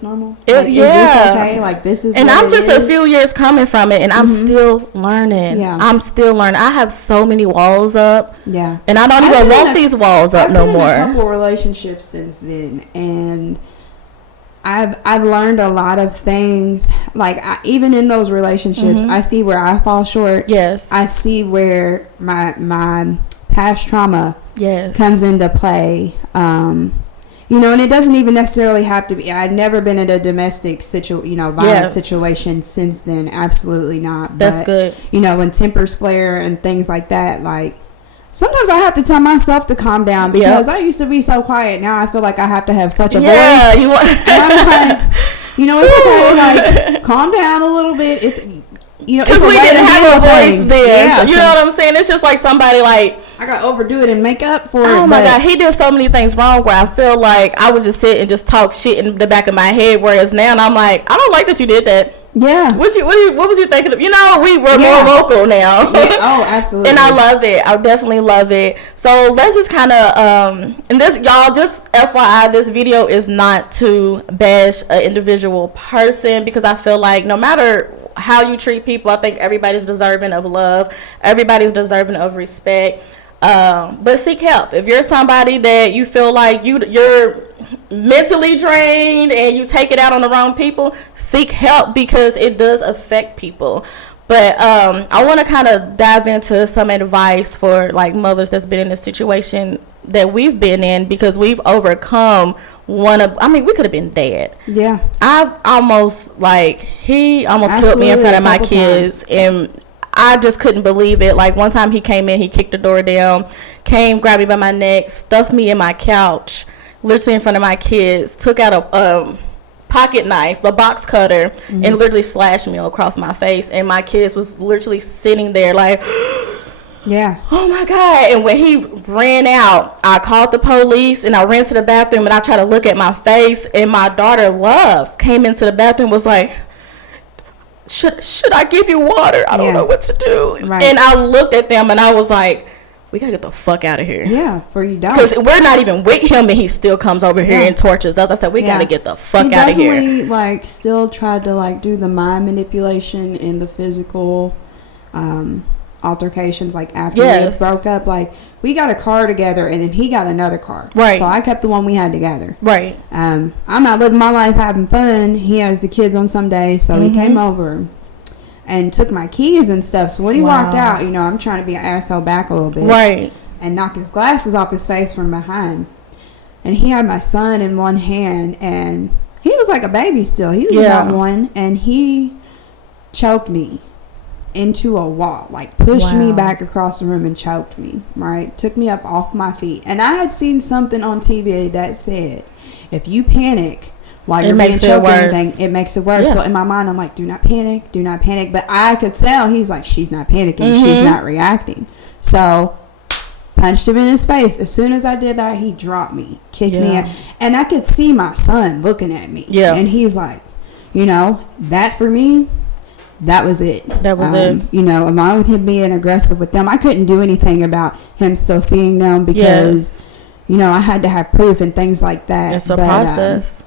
normal? Is this okay? Like, this is. And I'm just a few years coming from it, and I'm still learning. Yeah, I'm still learning. I have so many walls up. Yeah, and I don't even want these walls up no more. I've been in a couple relationships since then, and I've learned a lot of things. Like, even in those relationships, I see where I fall short. Yes. I see where my past trauma comes into play. You know, and it doesn't even necessarily have to be. I've never been in a domestic violent situation since then. Absolutely not. That's good. You know, when tempers flare and things like that, like, sometimes I have to tell myself to calm down, because I used to be so quiet. Now I feel like I have to have such a voice. And I'm like, you know, it's okay. Like, calm down a little bit. It's, you know, because we didn't have a voice then. Yeah, so, you know what I'm saying? It's just like somebody like, I got to overdo it and make up for it. Oh my God, he did so many things wrong where I feel like I would just sit and just talk shit in the back of my head. Whereas now I'm like, I don't like that you did that. Yeah. What was you thinking of? You know, we were more vocal now. Oh, absolutely. And I love it. I definitely love it. So let's just kind of, and this, y'all, just FYI, this video is not to bash an individual person, because I feel like no matter how you treat people, I think everybody's deserving of love. Everybody's deserving of respect. But seek help. If you're somebody that you feel like you're mentally drained and you take it out on the wrong people, seek help, because it does affect people. But I want to kind of dive into some advice for like mothers that's been in this situation that we've been in, because we've overcome we could have been dead. Yeah. He almost killed me in front of my kids times. And I just couldn't believe it. Like, one time he came in, he kicked the door down, grabbed me by my neck, stuffed me in my couch, literally in front of my kids, took out a pocket knife, the box cutter, and literally slashed me across my face. And my kids was literally sitting there like, yeah, oh my God. And when he ran out, I called the police and I ran to the bathroom and I tried to look at my face. And my daughter, Love, came into the bathroom, was like, should I give you water? I don't know what to do. Right. And I looked at them and I was like, we gotta get the fuck out of here. Yeah, for you don't. Because we're not even with him and he still comes over here and tortures us. I said, we gotta get the fuck out of here. He definitely, like, still tried to, like, do the mind manipulation and the physical altercations, like, after we broke up. Like, we got a car together and then he got another car. Right. So I kept the one we had together. Right. I'm not living my life having fun. He has the kids on some days, so he came over and took my keys and stuff. So when he walked out, you know, I'm trying to be an asshole back a little bit. Right. And knock his glasses off his face from behind. And he had my son in one hand, and he was like a baby still. He was about 1, and he choked me into a wall, like pushed me back across the room and choked me, right? Took me up off my feet. And I had seen something on TV that said, if you panic while you're being choked or anything, it makes it worse. So in my mind, I'm like, do not panic. But I could tell he's like, she's not panicking. She's not reacting. So punched him in his face. As soon as I did that, he dropped me, kicked me out. And I could see my son looking at me. Yeah. And he's like, you know, that for me, that was it. That was it. You know, along with him being aggressive with them, I couldn't do anything about him still seeing them because, you know, I had to have proof and things like that. It's a process.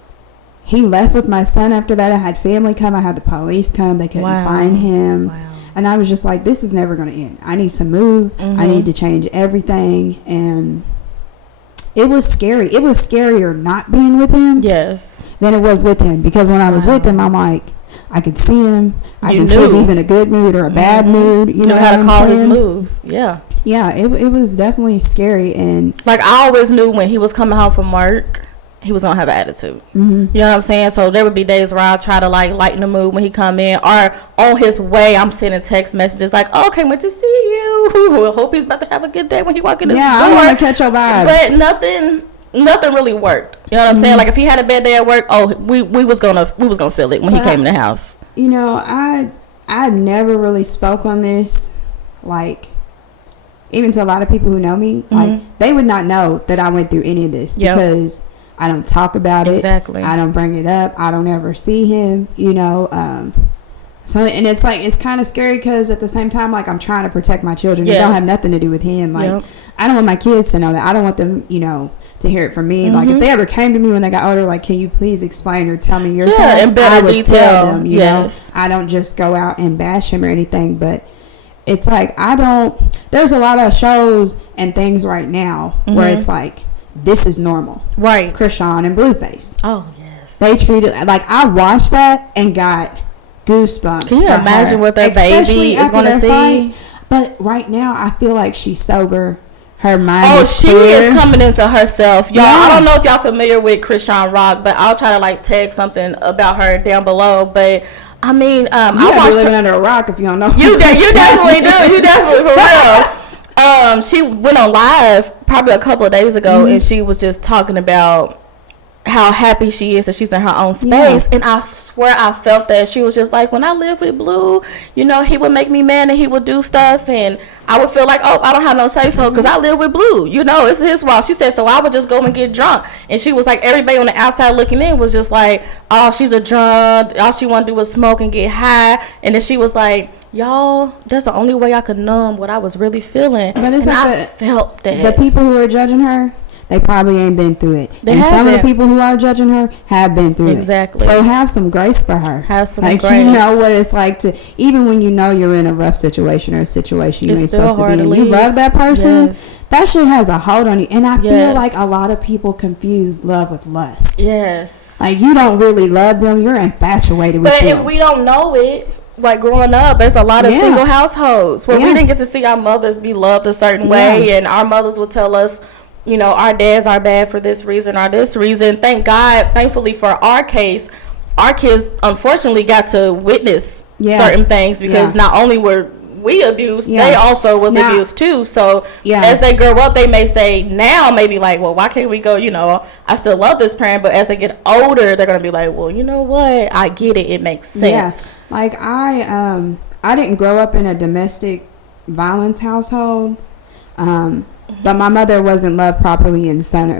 He left with my son after that. I had family come. I had the police come. They couldn't find him. And I was just like, this is never going to end. I need to move. I need to change everything. And it was scary. It was scarier not being with him than it was with him. Because when I was with him, I'm like, I could see him. I can see if he's in a good mood or a bad mood. You know how to call his moves. Yeah. Yeah, it was definitely scary. And like, I always knew when he was coming home from work, he was gonna have an attitude. You know what I'm saying? So there would be days where I'll try to like lighten the mood when he come in, or on his way I'm sending text messages like, oh, can't wait to see you. Hope he's about to have a good day when he walk in this door. I want to catch your vibe. But nothing really worked. You know what I'm saying? Like, if he had a bad day at work, we was gonna feel it when he came in the house. You know, I never really spoke on this, like, even to a lot of people who know me, like, they would not know that I went through any of this because I don't talk about it. Exactly. I don't bring it up. I don't ever see him, you know. So, and it's like, it's kind of scary because at the same time, like, I'm trying to protect my children. It don't have nothing to do with him. Like, I don't want my kids to know that. I don't want them, you know, to hear it from me. Like, if they ever came to me when they got older, like, can you please explain or tell me your side? In better detail. Tell them, you know. I don't just go out and bash him or anything, but it's like, there's a lot of shows and things right now where it's like, this is normal. Right. Krishan and Blueface. Oh, yes. They treated, like, I watched that and got goosebumps. Can you imagine what their baby is going to see? Fight. But right now, I feel like she's sober. Her mind is she clear. Is coming into herself. Y'all, I don't know if y'all familiar with Krishan Rock, but I'll try to, like, tag something about her down below. But I mean, I watched living under a rock if you don't know. You definitely do. You definitely, for real. She went on live probably a couple of days ago, and she was just talking about how happy she is that she's in her own space. And I swear I felt that. She was just like, when I lived with Blue, you know, he would make me mad and he would do stuff, and I would feel like, oh, I don't have no say so because I live with Blue. You know, it's his fault. She said, so I would just go and get drunk. And she was like, everybody on the outside looking in was just like, oh, she's a drunk. All she want to do was smoke and get high. And then she was like, y'all, that's the only way I could numb what I was really feeling. But it's like I felt that. The people who are judging her, they probably ain't been through it. Some of the people who are judging her have been through it. Exactly. So have some grace for her. Have some grace. You know what it's like to, even when you know you're in a rough situation or a situation you ain't supposed to be in. You love that person. That shit has a hold on you. And I feel like a lot of people confuse love with lust. Yes. Like, you don't really love them. You're infatuated with them. But if we don't know it, like, growing up, there's a lot of single households where we didn't get to see our mothers be loved a certain way, and our mothers would tell us, you know, our dads are bad for this reason or this reason. Thank God, thankfully for our case, our kids unfortunately got to witness certain things because not only were we abused, they also was abused too. So as they grow up, they may say now maybe like, well, why can't we go, you know, I still love this parent, but as they get older, they're going to be like, well, you know what, I get it, it makes sense. Like I didn't grow up in a domestic violence household, but my mother wasn't loved properly in front of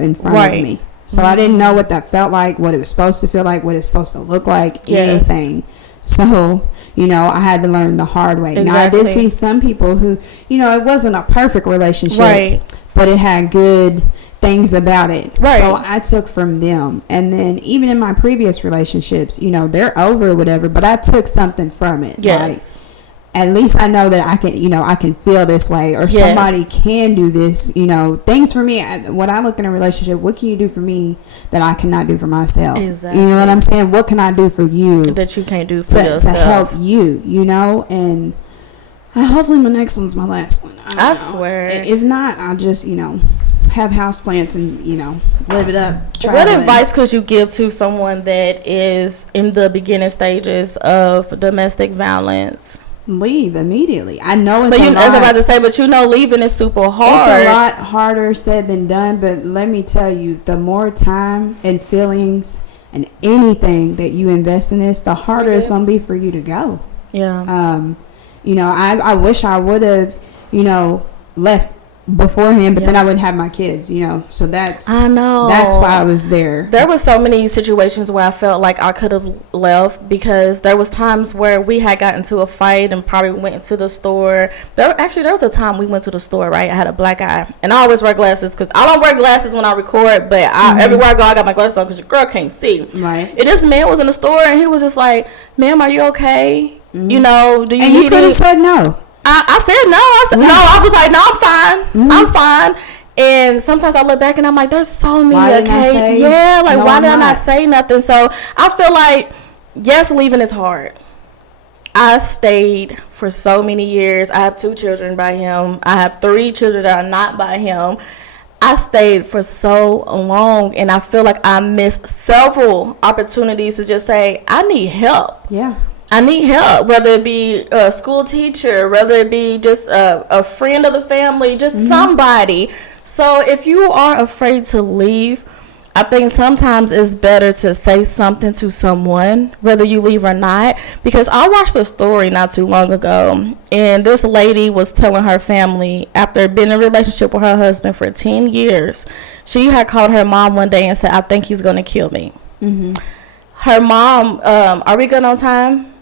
me. So I didn't know what that felt like, what it was supposed to feel like, what it's supposed to look like, anything. So, you know, I had to learn the hard way. Now, I did see some people who, you know, it wasn't a perfect relationship, but it had good things about it. So I took from them. And then even in my previous relationships, you know, they're over or whatever, but I took something from it. Like, at least I know that I can, you know, I can feel this way, or somebody can do this, you know, things for me. When I look in a relationship, what can you do for me that I cannot do for myself? Exactly. You know what I'm saying? What can I do for you that you can't do for yourself? To help you, you know? And hopefully my next one's my last one. I swear. If not, I'll just, you know, have houseplants and, you know, live it up. What advice could you give to someone that is in the beginning stages of domestic violence? Leave immediately. I know it's a lot. I was about to say, but you know, leaving is super hard. It's a lot harder said than done, but let me tell you, the more time and feelings and anything that you invest in this, the harder it's going to be for you to go. Yeah. You know, I wish I would have, you know, left beforehand, but then I wouldn't have my kids, you know. So that's why I was there. There were so many situations where I felt like I could have left, because there was times where we had gotten into a fight and probably went into the store. There was a time we went to the store, right? I had a black eye, and I always wear glasses because I don't wear glasses when I record, but everywhere I go I got my glasses on because your girl can't see. Right. And this man was in the store and he was just like, "Ma'am, are you okay? You know, do you and need you could have said no." I said no. I was like, no, I'm fine. I'm fine. And sometimes I look back and I'm like, there's so many occasions. Yeah, like, why did I not say nothing? So I feel like, yes, leaving is hard. I stayed for so many years. I have 2 children by him. I have 3 children that are not by him. I stayed for so long, and I feel like I missed several opportunities to just say, I need help. Yeah. I need help, whether it be a school teacher, whether it be just a friend of the family, just somebody. So if you are afraid to leave, I think sometimes it's better to say something to someone, whether you leave or not. Because I watched a story not too long ago, and this lady was telling her family, after being in a relationship with her husband for 10 years, she had called her mom one day and said, I think he's going to kill me. Her mom, are we good on time?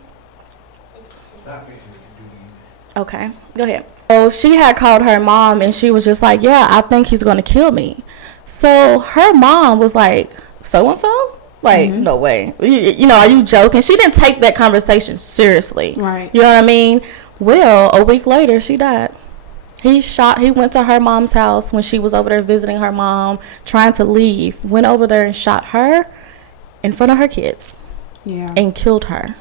Okay, go ahead. So she had called her mom and she was just like, yeah, I think he's going to kill me. So her mom was like, so-and-so? Like, no way. You know, are you joking? She didn't take that conversation seriously. Right. You know what I mean? Well, a week later, she died. He went to her mom's house when she was over there visiting her mom, trying to leave. Went over there and shot her in front of her kids. Yeah. And killed her.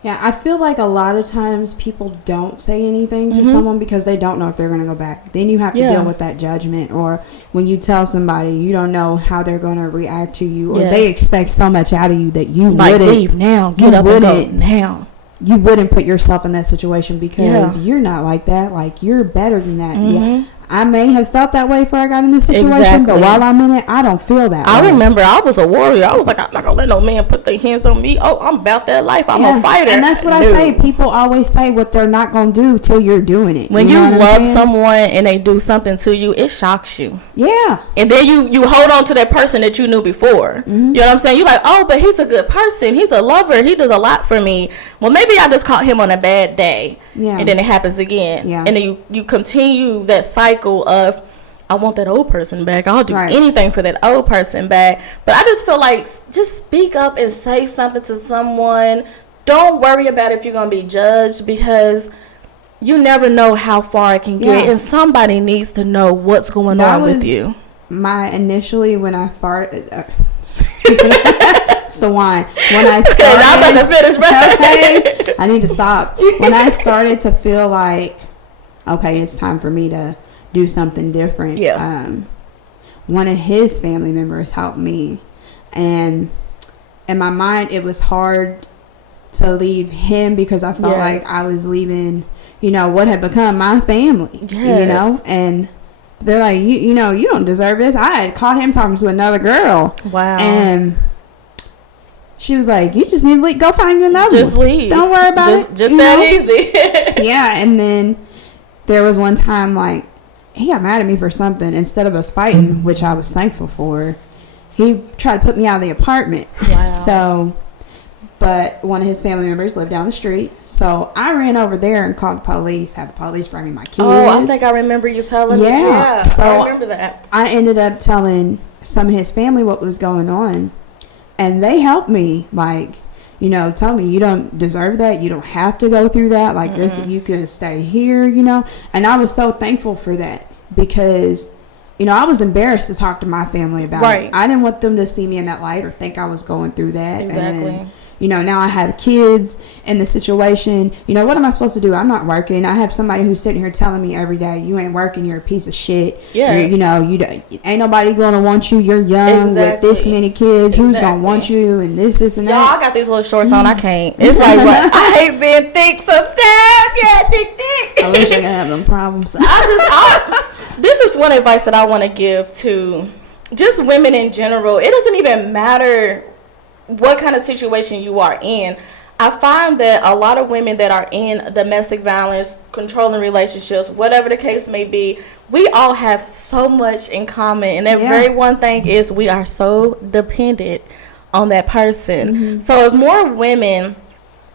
Yeah, I feel like a lot of times people don't say anything to someone because they don't know if they're going to go back. Then you have to deal with that judgment. Or when you tell somebody, you don't know how they're going to react to you. Or they expect so much out of you that you wouldn't. Leave now. Get up and go now. You wouldn't put yourself in that situation because you're not like that. Like, you're better than that. Yeah. I may have felt that way before I got in this situation, but while I'm in it, I don't feel that way. I remember I was a warrior. I was like, I'm not going to let no man put their hands on me. Oh, I'm about that life. I'm a fighter. And that's what I say. People always say what they're not going to do till you're doing it. When you love someone and they do something to you, it shocks you. Yeah. And then you hold on to that person that you knew before. You know what I'm saying? You're like, oh, but he's a good person. He's a lover. He does a lot for me. Well, maybe I just caught him on a bad day. Yeah. And then it happens again. Yeah. And then you continue that cycle of, I want that old person back. I'll do anything for that old person back. But I just feel like, just speak up and say something to someone. Don't worry about if you're going to be judged, because you never know how far it can get. And somebody needs to know what's going on with you. Initially when I farted, it's the wine. When I started, I'm about to finish, okay, I need to stop. When I started to feel like, okay, it's time for me to do something different. One of his family members helped me, and in my mind it was hard to leave him because I felt like I was leaving, you know, what had become my family, you know, and they're like, you know, you don't deserve this. I had caught him talking to another girl. Wow. And she was like, you just need to go find you another Just one. leave. Don't worry about it. Just that easy. Yeah. And then there was one time, like, he got mad at me for something. Instead of us fighting, which I was thankful for, he tried to put me out of the apartment. Wow. So, but one of his family members lived down the street. So I ran over there and called the police, had the police bring me my kids. Oh, I think I remember you telling me. Yeah, so I remember that. I ended up telling some of his family what was going on. And they helped me, like, you know, tell me, you don't deserve that. You don't have to go through that. Like, this, you can stay here, you know. And I was so thankful for that because, you know, I was embarrassed to talk to my family about it. I didn't want them to see me in that light or think I was going through that. Exactly. And, you know, now I have kids in the situation. You know, what am I supposed to do? I'm not working. I have somebody who's sitting here telling me every day, you ain't working. You're a piece of shit. Yes. You know, ain't nobody going to want you. You're young with this many kids. Who's going to want you and this and that? Y'all, I got these little shorts on. I can't. It's like, what? I hate being thick sometimes. Yeah, thick. I wish I could have them problems. This is one advice that I want to give to just women in general. It doesn't even matter what kind of situation you are in. I find that a lot of women that are in domestic violence, controlling relationships, whatever the case may be, we all have so much in common. And that very one thing is we are so dependent on that person. So if more women,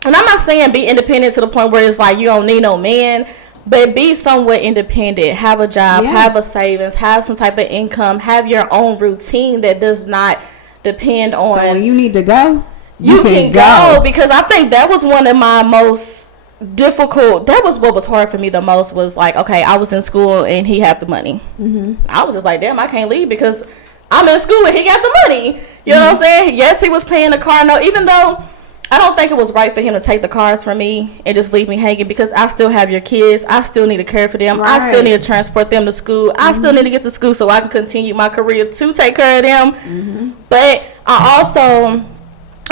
and I'm not saying be independent to the point where it's like you don't need no man, but be somewhat independent, have a job, have a savings, have some type of income, have your own routine that does not depend on. So when you need to go, you can go. Because I think that was one of my most difficult, that was what was hard for me the most, was like, okay, I was in school and he had the money. I was just like, damn, I can't leave because I'm in school and he got the money. You know what I'm saying? Yes, he was paying the car note, even though I don't think it was right for him to take the cars from me and just leave me hanging, because I still have your kids. I still need to care for them. I still need to transport them to school. I still need to get to school so I can continue my career to take care of them. But I also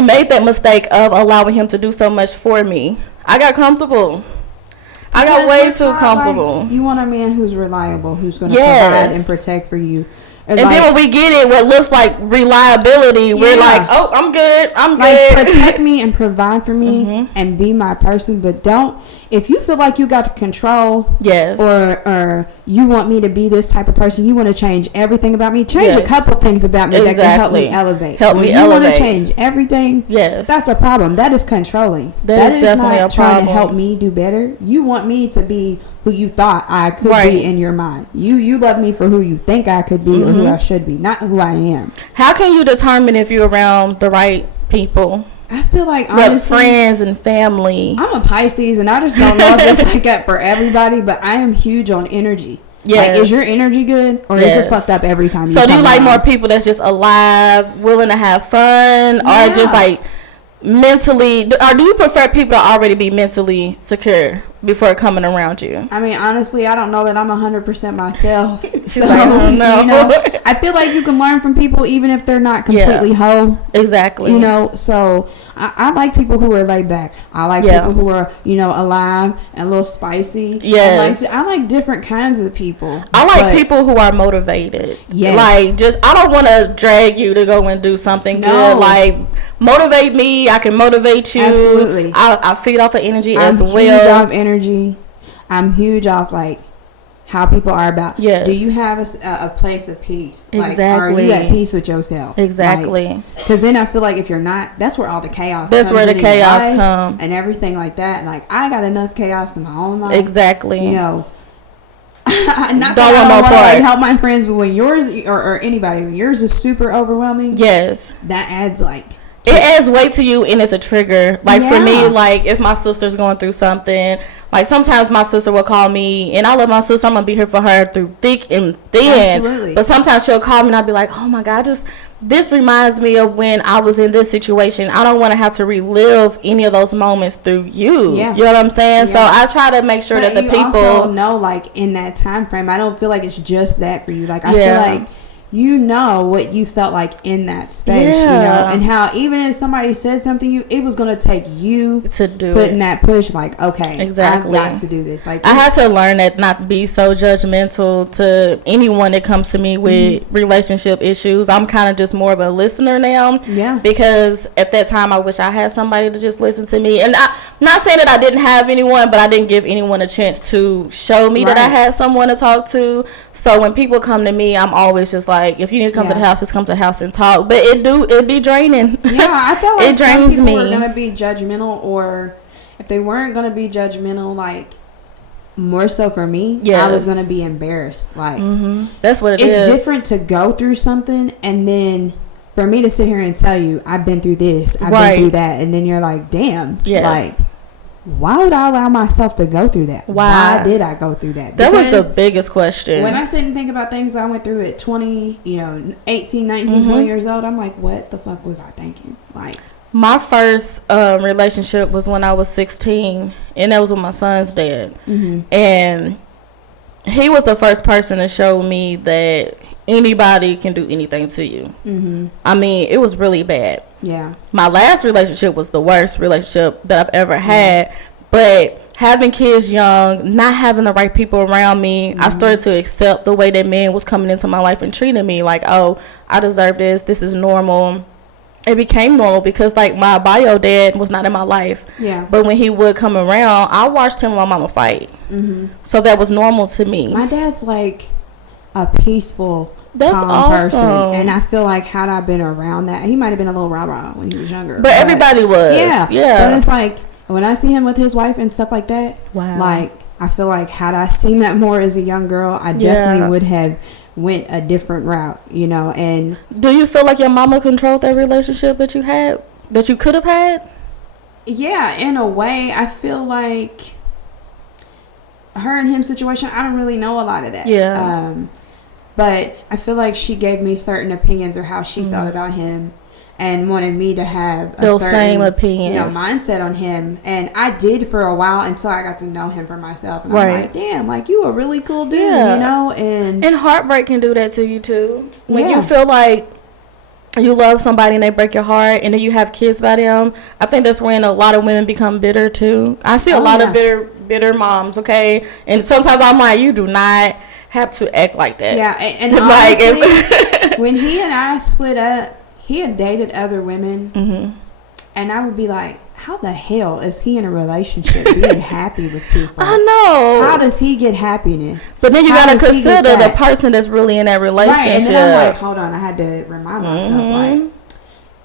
made that mistake of allowing him to do so much for me. I got comfortable. I got way too comfortable. Like, you want a man who's reliable, who's going to provide and protect for you. And then when we get it, what looks like reliability, we're like, oh, I'm good. Like, protect me and provide for me and be my person. But don't, if you feel like you got to control, or you want me to be this type of person, you want to change everything about me, change a couple things about me that can help me elevate. When you want to change everything, that's a problem. That is controlling. That is definitely not trying to help me do better. You want me to be who you thought I could be in your mind. You love me for who you think I could be or who I should be, not who I am. How can you determine if you're around the right people? I feel like, honestly, friends and family. I'm a Pisces, and I just don't know if it's like that for everybody, but I am huge on energy. Like, is your energy good, or is it fucked up every time you So do you like more people that's just alive, willing to have fun, or just like mentally, or do you prefer people to already be mentally secure before coming around you? I mean, honestly, I don't know that I'm 100% myself. So, like, I don't know. You know, I feel like you can learn from people even if they're not completely whole. Exactly. You know, so I like people who are laid back. I like people who are, you know, alive and a little spicy. Yes. I like different kinds of people. I like people who are motivated. Yes. Like, just, I don't want to drag you to go and do something good. Like, motivate me. I can motivate you. Absolutely. I feed off of energy as well. I'm huge off energy. I'm huge off, like, how people are about. Yes. Do you have a place of peace? Exactly. Like, are you at peace with yourself? Exactly. Because then I feel like if you're not, that's where all the chaos comes. That's where the chaos comes. And everything like that. Like, I got enough chaos in my own life. Exactly. You know. Not that I don't want to like help my friends, but when yours or anybody, when yours is super overwhelming. Yes. That adds like. It adds weight to you, and it's a trigger. Like, for me, like, if my sister's going through something, like, sometimes my sister will call me, and I love my sister. I'm going to be here for her through thick and thin. Absolutely. But sometimes she'll call me, and I'll be like, oh, my God, this reminds me of when I was in this situation. I don't want to have to relive any of those moments through you. Yeah. You know what I'm saying? Yeah. So I try to make sure that the people also know, like, in that time frame, I don't feel like it's just that for you. Like, I feel like you know what you felt like in that space, you know, and how even if somebody said something, it was going to take you to do putting that push, like, okay, exactly, I've got to do this. Like, I had to learn that not to be so judgmental to anyone that comes to me with relationship issues. I'm kind of just more of a listener now, because at that time I wish I had somebody to just listen to me. And I'm not saying that I didn't have anyone, but I didn't give anyone a chance to show me that I had someone to talk to. So when people come to me, I'm always just like, if you need to come to the house, just come to the house and talk. But it be draining. Yeah, I feel like it drains some people me. are gonna be judgmental, or if they weren't gonna be judgmental, like more so for me, I was gonna be embarrassed. Like that's what it is. It's different to go through something and then for me to sit here and tell you I've been through this, I've been through that, and then you're like, damn, like, why would I allow myself to go through that? Why did I go through that? That was the biggest question. When I sit and think about things I went through at 20, 18, 19, 20 years old, I'm like, what the fuck was I thinking? Like, my first relationship was when I was 16, and that was with my son's dad. And he was the first person to show me that anybody can do anything to you. I mean, it was really bad. Yeah. My last relationship was the worst relationship that I've ever had. But having kids young, not having the right people around me, I started to accept the way that men was coming into my life and treating me like, oh, I deserve this. This is normal. It became normal because, like, my bio dad was not in my life. Yeah. But when he would come around, I watched him and my mama fight. So that was normal to me. My dad's like a peaceful, calm person, and I feel like had I been around that, he might have been a little rah-rah when he was younger, but everybody was. Yeah. But it's like when I see him with his wife and stuff like that, like, I feel like had I seen that more as a young girl, I definitely would have went a different route, And do you feel like your mama controlled that relationship that you had, that you could have had? Yeah, in a way. I feel like her and him situation, I don't really know a lot of that. But I feel like she gave me certain opinions or how she felt about him, and wanted me to have those same opinions, mindset on him. And I did for a while until I got to know him for myself. And I'm like, damn, like, you a really cool dude, And heartbreak can do that to you too. When you feel like you love somebody and they break your heart, and then you have kids by them, I think that's when a lot of women become bitter too. I see a lot of bitter moms, okay? And sometimes I'm like, you do not have to act like that. Yeah, and honestly, when he and I split up, he had dated other women, and I would be like, how the hell is he in a relationship being happy with people? I know. How does he get happiness? But then you got to consider the person that's really in that relationship. Right, and then I'm like, hold on, I had to remind myself, like,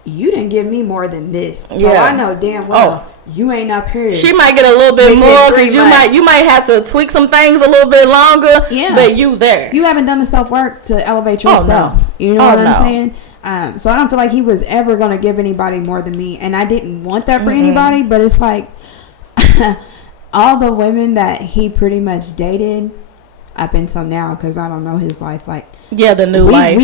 you didn't give me more than this. So I know damn well you ain't up here. She might get a little bit more because you might have to tweak some things a little bit longer. Yeah. But you there. You haven't done the self-work to elevate yourself. You know what I'm saying? So I don't feel like he was ever going to give anybody more than me. And I didn't want that for anybody. But it's like all the women that he pretty much dated up until now, because I don't know his life, like, the new life.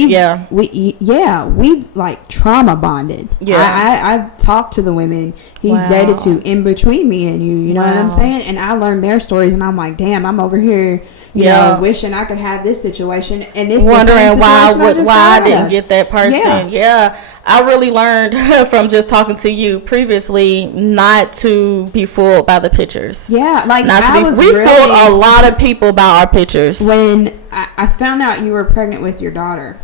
We like trauma bonded. I've talked to the women he's dated to in between me and you know what I'm saying, and I learned their stories, and I'm like, damn, I'm over here you know, wishing I could have this situation, and this wondering why I didn't get that person. I really learned from just talking to you previously not to be fooled by the pictures. Like, we fooled a lot of people by our pictures. When I found out you were pregnant with your daughter,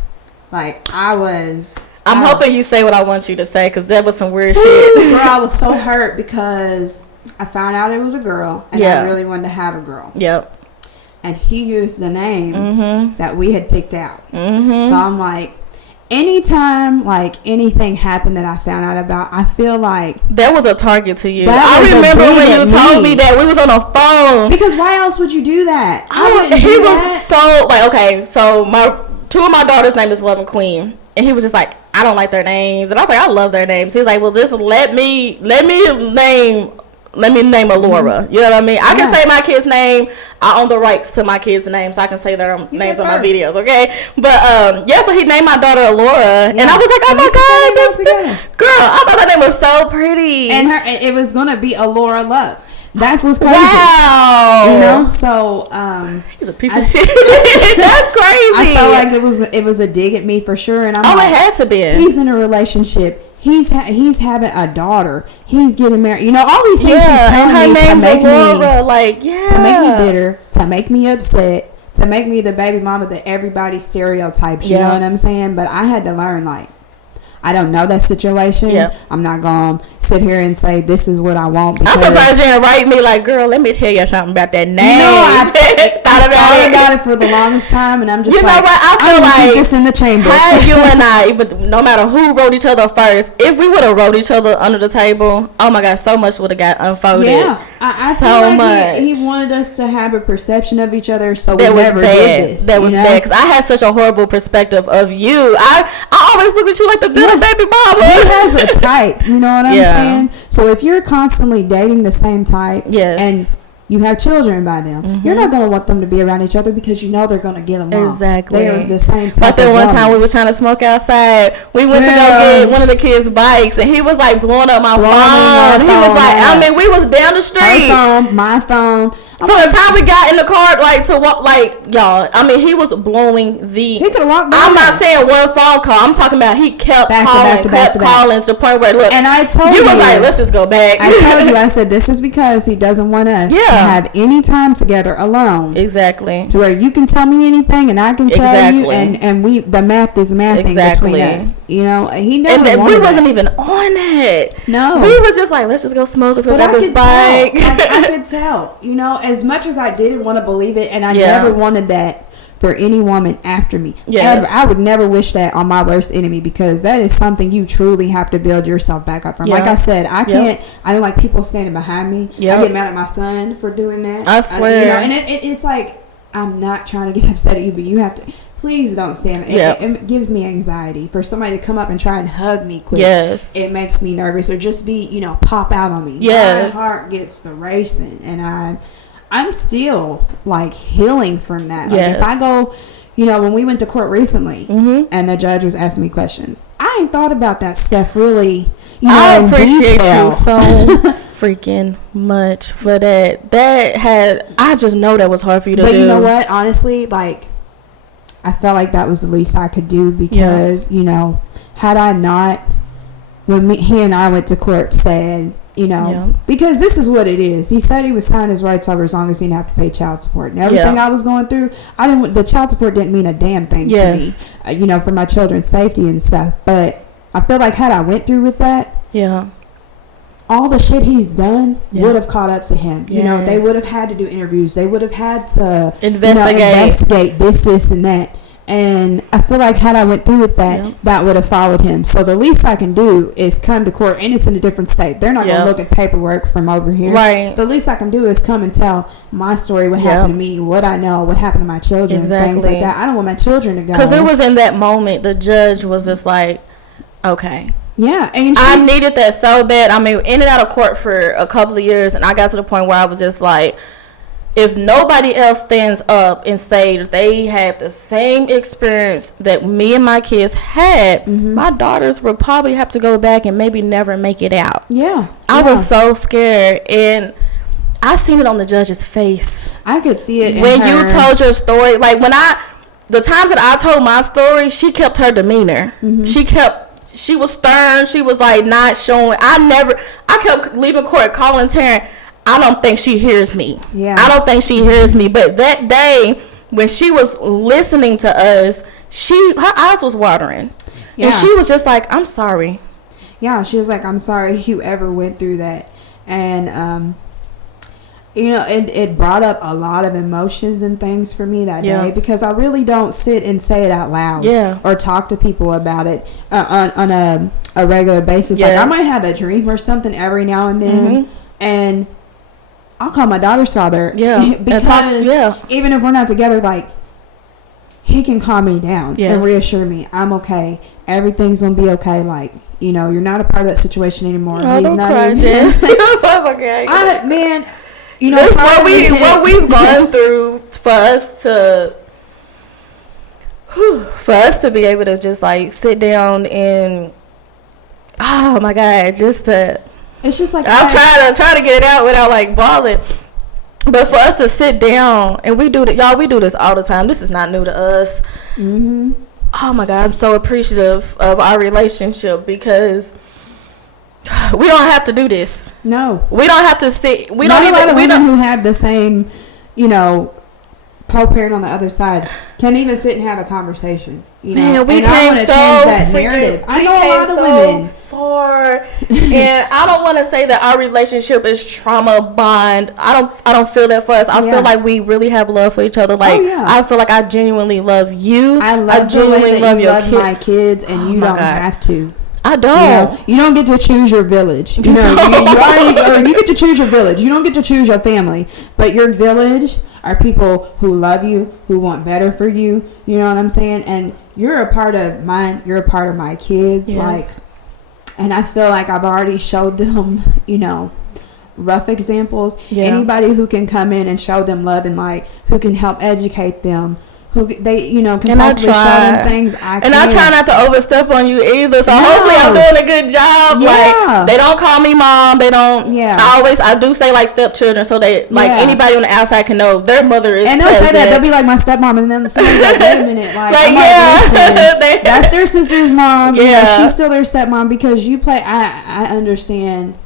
like, I'm hoping you say what I want you to say, because that was some weird shit. Girl, I was so hurt because I found out it was a girl, and I really wanted to have a girl. And he used the name that we had picked out. So I'm like, anytime like anything happened that I found out about, I feel like that was a target to you. I remember when you told me that we was on the phone. Because why else would you do that? He was so like, okay, so two of my daughter's name is Love and Queen, and he was just like, I don't like their names, and I was like, I love their names. He's like, well, just let me name Alora. You know what I mean? I can say my kid's name. I own the rights to my kids' names, so I can say their names on my videos, okay? But so he named my daughter Alora, and I was like, oh my god, this girl! I thought that name was so pretty, and it was gonna be Alora Love. That's what's crazy. Wow. So he's a piece of shit. That's crazy. I felt like it was a dig at me for sure, and I'm it had to be. He's in a relationship. He's having a daughter. He's getting married. All these things he's telling me to make to make me bitter, to make me upset, to make me the baby mama that everybody stereotypes. You know what I'm saying? But I had to learn, I don't know that situation. I'm not going to sit here and say this is what I want. I'm surprised you didn't write me girl, let me tell you something about that name. I thought about it for the longest time, and I'm just what? I feel like keep this in the chamber. How you and I, but no matter who wrote each other first, if we would have wrote each other under the table, oh my God, so much would have got unfolded. Yeah, I so feel like much. He wanted us to have a perception of each other, so that we was never bad. did this. That was bad because I had such a horrible perspective of you. I always look at you like the good baby mama. He has a type, you know what I'm saying? So if you're constantly dating the same type, and you have children by them, you're not going to want them to be around each other because they're going to get along. Exactly. They are the same type. Like that one time we were trying to smoke outside, we went to go get one of the kids' bikes, and he was blowing up my phone. He was we was down the street. Her phone, my phone. From the time we got in the car, to walk, y'all. He was blowing the. He could have walked. I'm not saying one phone call. I'm talking about he kept calling to the point where look. And I told you, was let's just go back. I told you, I said this is because he doesn't want us to have any time together alone. Exactly. To where you can tell me anything and I can tell you, and the math is mathing between us. He never wanted we wasn't even on it. No, we was just let's just go smoke. Let's go grab this bike. I could tell. As much as I didn't want to believe it, and I never wanted that for any woman after me. Ever. I would never wish that on my worst enemy, because that is something you truly have to build yourself back up from. Like I said, I can't. I don't like people standing behind me. I get mad at my son for doing that. I swear. And it's I'm not trying to get upset at you, but you have to. Please don't stand. It gives me anxiety for somebody to come up and try and hug me quick. Yes. It makes me nervous, or just be pop out on me. Yes. My heart gets to racing, and I'm still healing from that. If I go, when we went to court recently, and the judge was asking me questions, I ain't thought about that stuff really. I appreciate you so freaking much for that. I just know that was hard for you to do. But you know what? Honestly, I felt like that was the least I could do, because had I not, when he and I went to court, said. Because this is what it is. He said he would sign his rights over as long as he didn't have to pay child support. And everything I was going through, the child support didn't mean a damn thing to me, for my children's safety and stuff. But I feel like had I went through with that, all the shit he's done would have caught up to him. They would have had to do interviews. They would have had to investigate this, and that. And I feel like had I went through with that, that would have followed him. So the least I can do is come to court, and it's in a different state. They're not going to look at paperwork from over here. Right. The least I can do is come and tell my story, what happened to me, what I know, what happened to my children, things like that. I don't want my children to go. Because it was in that moment, the judge was just okay. Yeah. And I needed that so bad. In and out of court for a couple of years, and I got to the point where I was just if nobody else stands up and say that they had the same experience that me and my kids had, my daughters would probably have to go back and maybe never make it out. I was so scared, and I seen it on the judge's face. I could see it when you told your story. The times that I told my story, she kept her demeanor. She was stern. She was not showing. I kept leaving court calling Taryn. I don't think she hears me. I don't think she hears me. But that day when she was listening to us, her eyes was watering. And she was just I'm sorry. Yeah, she was I'm sorry you ever went through that. And, it brought up a lot of emotions and things for me that day, because I really don't sit and say it out loud or talk to people about it on a regular basis. I might have a dream or something every now and then, and I'll call my daughter's father. Because even if we're not together, he can calm me down and reassure me. I'm okay. Everything's going to be okay. You're not a part of that situation anymore. Oh, He's don't not cry, Jess. Okay. Man, that's what we've gone through for us to be able to just sit down and, oh my God, just to It's just like I'm trying to get it out without like bawling. But for us to sit down and we do this all the time. This is not new to us. Mm-hmm. Oh my God, I'm so appreciative of our relationship because we don't have to do this. No, we don't have to sit. We not don't a lot even. of We women don't who have the same, co-parent on the other side can't even sit and have a conversation. Man, we and came I want to so change that narrative. I know a lot of women. Far, and I don't want to say that our relationship is trauma bond. I don't feel that for us. I feel like we really have love for each other. Like I feel like I genuinely love you. I genuinely love your kids. My kids, and you don't have to. I don't. You don't get to choose your village. You get to choose your village. You don't get to choose your family, but your village are people who love you, who want better for you. You know what I'm saying? And you're a part of mine. You're a part of my kids. Yes. And I feel like I've already showed them, rough examples. Yeah. Anybody who can come in and show them love and light, who can help educate them, who they can possibly show them things. I try not to overstep on you either. So hopefully I'm doing a good job. Yeah. Like they don't call me mom. They don't. Yeah. I do say like stepchildren, so they anybody on the outside can know their mother is. And they'll say that they'll be like my stepmom, and then somebody's like, wait a minute, that's their sister's mom. Yeah. She's still their stepmom because you play. I understand.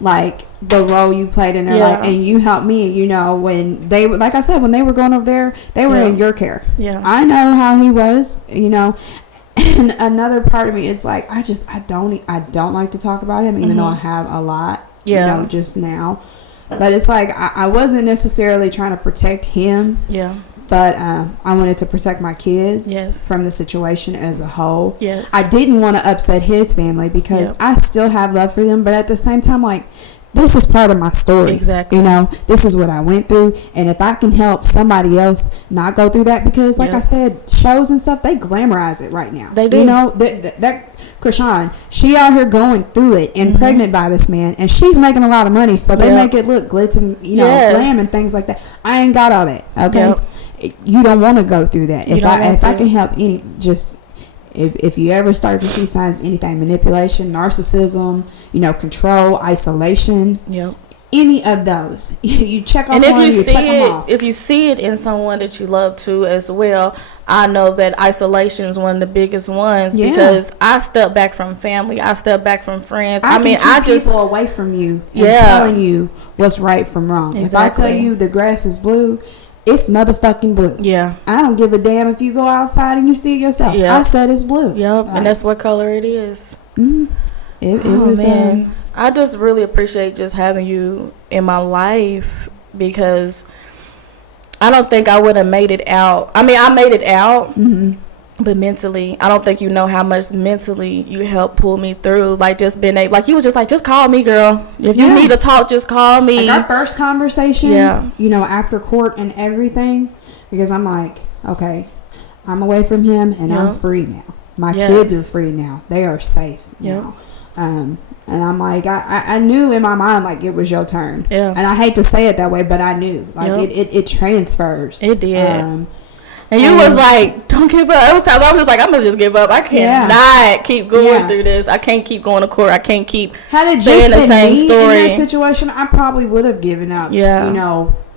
Like the role you played in their life, and you helped me. When they were, like I said, when they were going over there, they were in your care. Yeah, I know how he was. And another part of me is like, I don't like to talk about him, even though I have a lot. Yeah, just now, but it's like I wasn't necessarily trying to protect him. Yeah. But I wanted to protect my kids from the situation as a whole. Yes. I didn't want to upset his family because I still have love for them. But at the same time, like, this is part of my story. Exactly. This is what I went through. And if I can help somebody else not go through that, because like I said, shows and stuff, they glamorize it right now. They do. That Krishan, she out here going through it and pregnant by this man, and she's making a lot of money. So they make it look glitz and, glam and things like that. I ain't got all that. Okay. Yep. You don't want to go through that. If I can help if you ever start to see signs of anything, manipulation, narcissism, control, isolation, any of those, you check off. And if you see it, if you see it in someone that you love too as well, I know that isolation is one of the biggest ones because I step back from family, I step back from friends. I just people away from you and telling you what's right from wrong. Exactly. If I tell you the grass is blue, it's motherfucking blue. Yeah. I don't give a damn if you go outside and you see it yourself. Yep. I said it's blue. Yep. And that's what color it is. Mm-hmm. It was, man. I just really appreciate just having you in my life because I don't think I would have made it out. I mean, I made it out, but mentally, I don't think you know how much mentally you helped pull me through. Like, just being able, like, you was just like, just call me, girl. If you need to talk, just call me. Like our first conversation, after court and everything, because I'm like, okay, I'm away from him and I'm free now. My kids are free now. They are safe now. And I'm like, I knew in my mind, like, it was your turn. Yeah. And I hate to say it that way, but I knew. Like, it transfers. It did. And you was like, don't give up. It was times I was just like, I'm going to just give up. I cannot keep going through this. I can't keep going to court. I can't keep saying the same story. In that situation, I probably would have given up,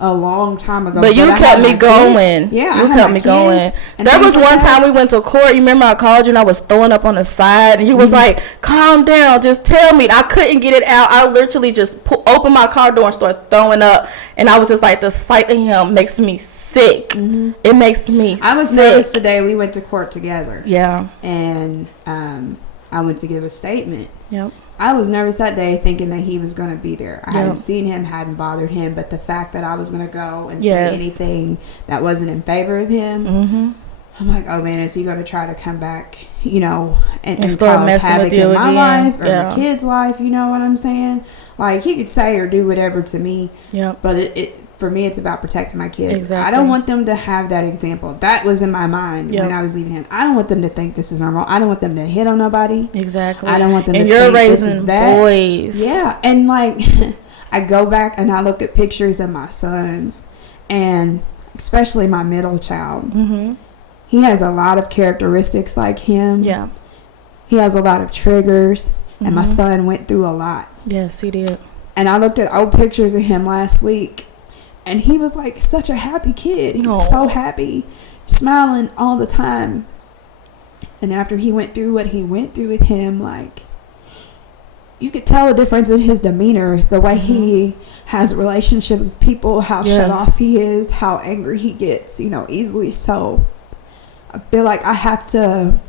a long time ago. But you kept me going. Yeah, you kept me going. There was one time we went to court. You remember I called you and I was throwing up on the side. And you was like, calm down. Just tell me. I couldn't get it out. I literally just opened my car door and started throwing up. And I was just like, the sight of him makes me sick. It makes me sick. I was nervous today. We went to court together. Yeah. And I went to give a statement. Yep. I was nervous that day thinking that he was going to be there. I hadn't seen him, hadn't bothered him, but the fact that I was going to go and say anything that wasn't in favor of him, I'm like, oh man, is he going to try to come back, and start messing havoc with you in my life or my kid's life, you know what I'm saying? Like, he could say or do whatever to me, but it for me, it's about protecting my kids. Exactly. I don't want them to have that example. That was in my mind when I was leaving him. I don't want them to think this is normal. I don't want them to hit on nobody. Exactly. I don't want them to think this is that. And you're raising boys. Yeah. And like, I go back and I look at pictures of my sons, and especially my middle child. He has a lot of characteristics like him. Yeah. He has a lot of triggers. and my son went through a lot. Yes, he did. And I looked at old pictures of him last week, and he was like such a happy kid. He was so happy, smiling all the time. And after he went through what he went through with him, like, you could tell the difference in his demeanor, the way he has relationships with people, how shut off he is, how angry he gets, easily. So I feel like I have to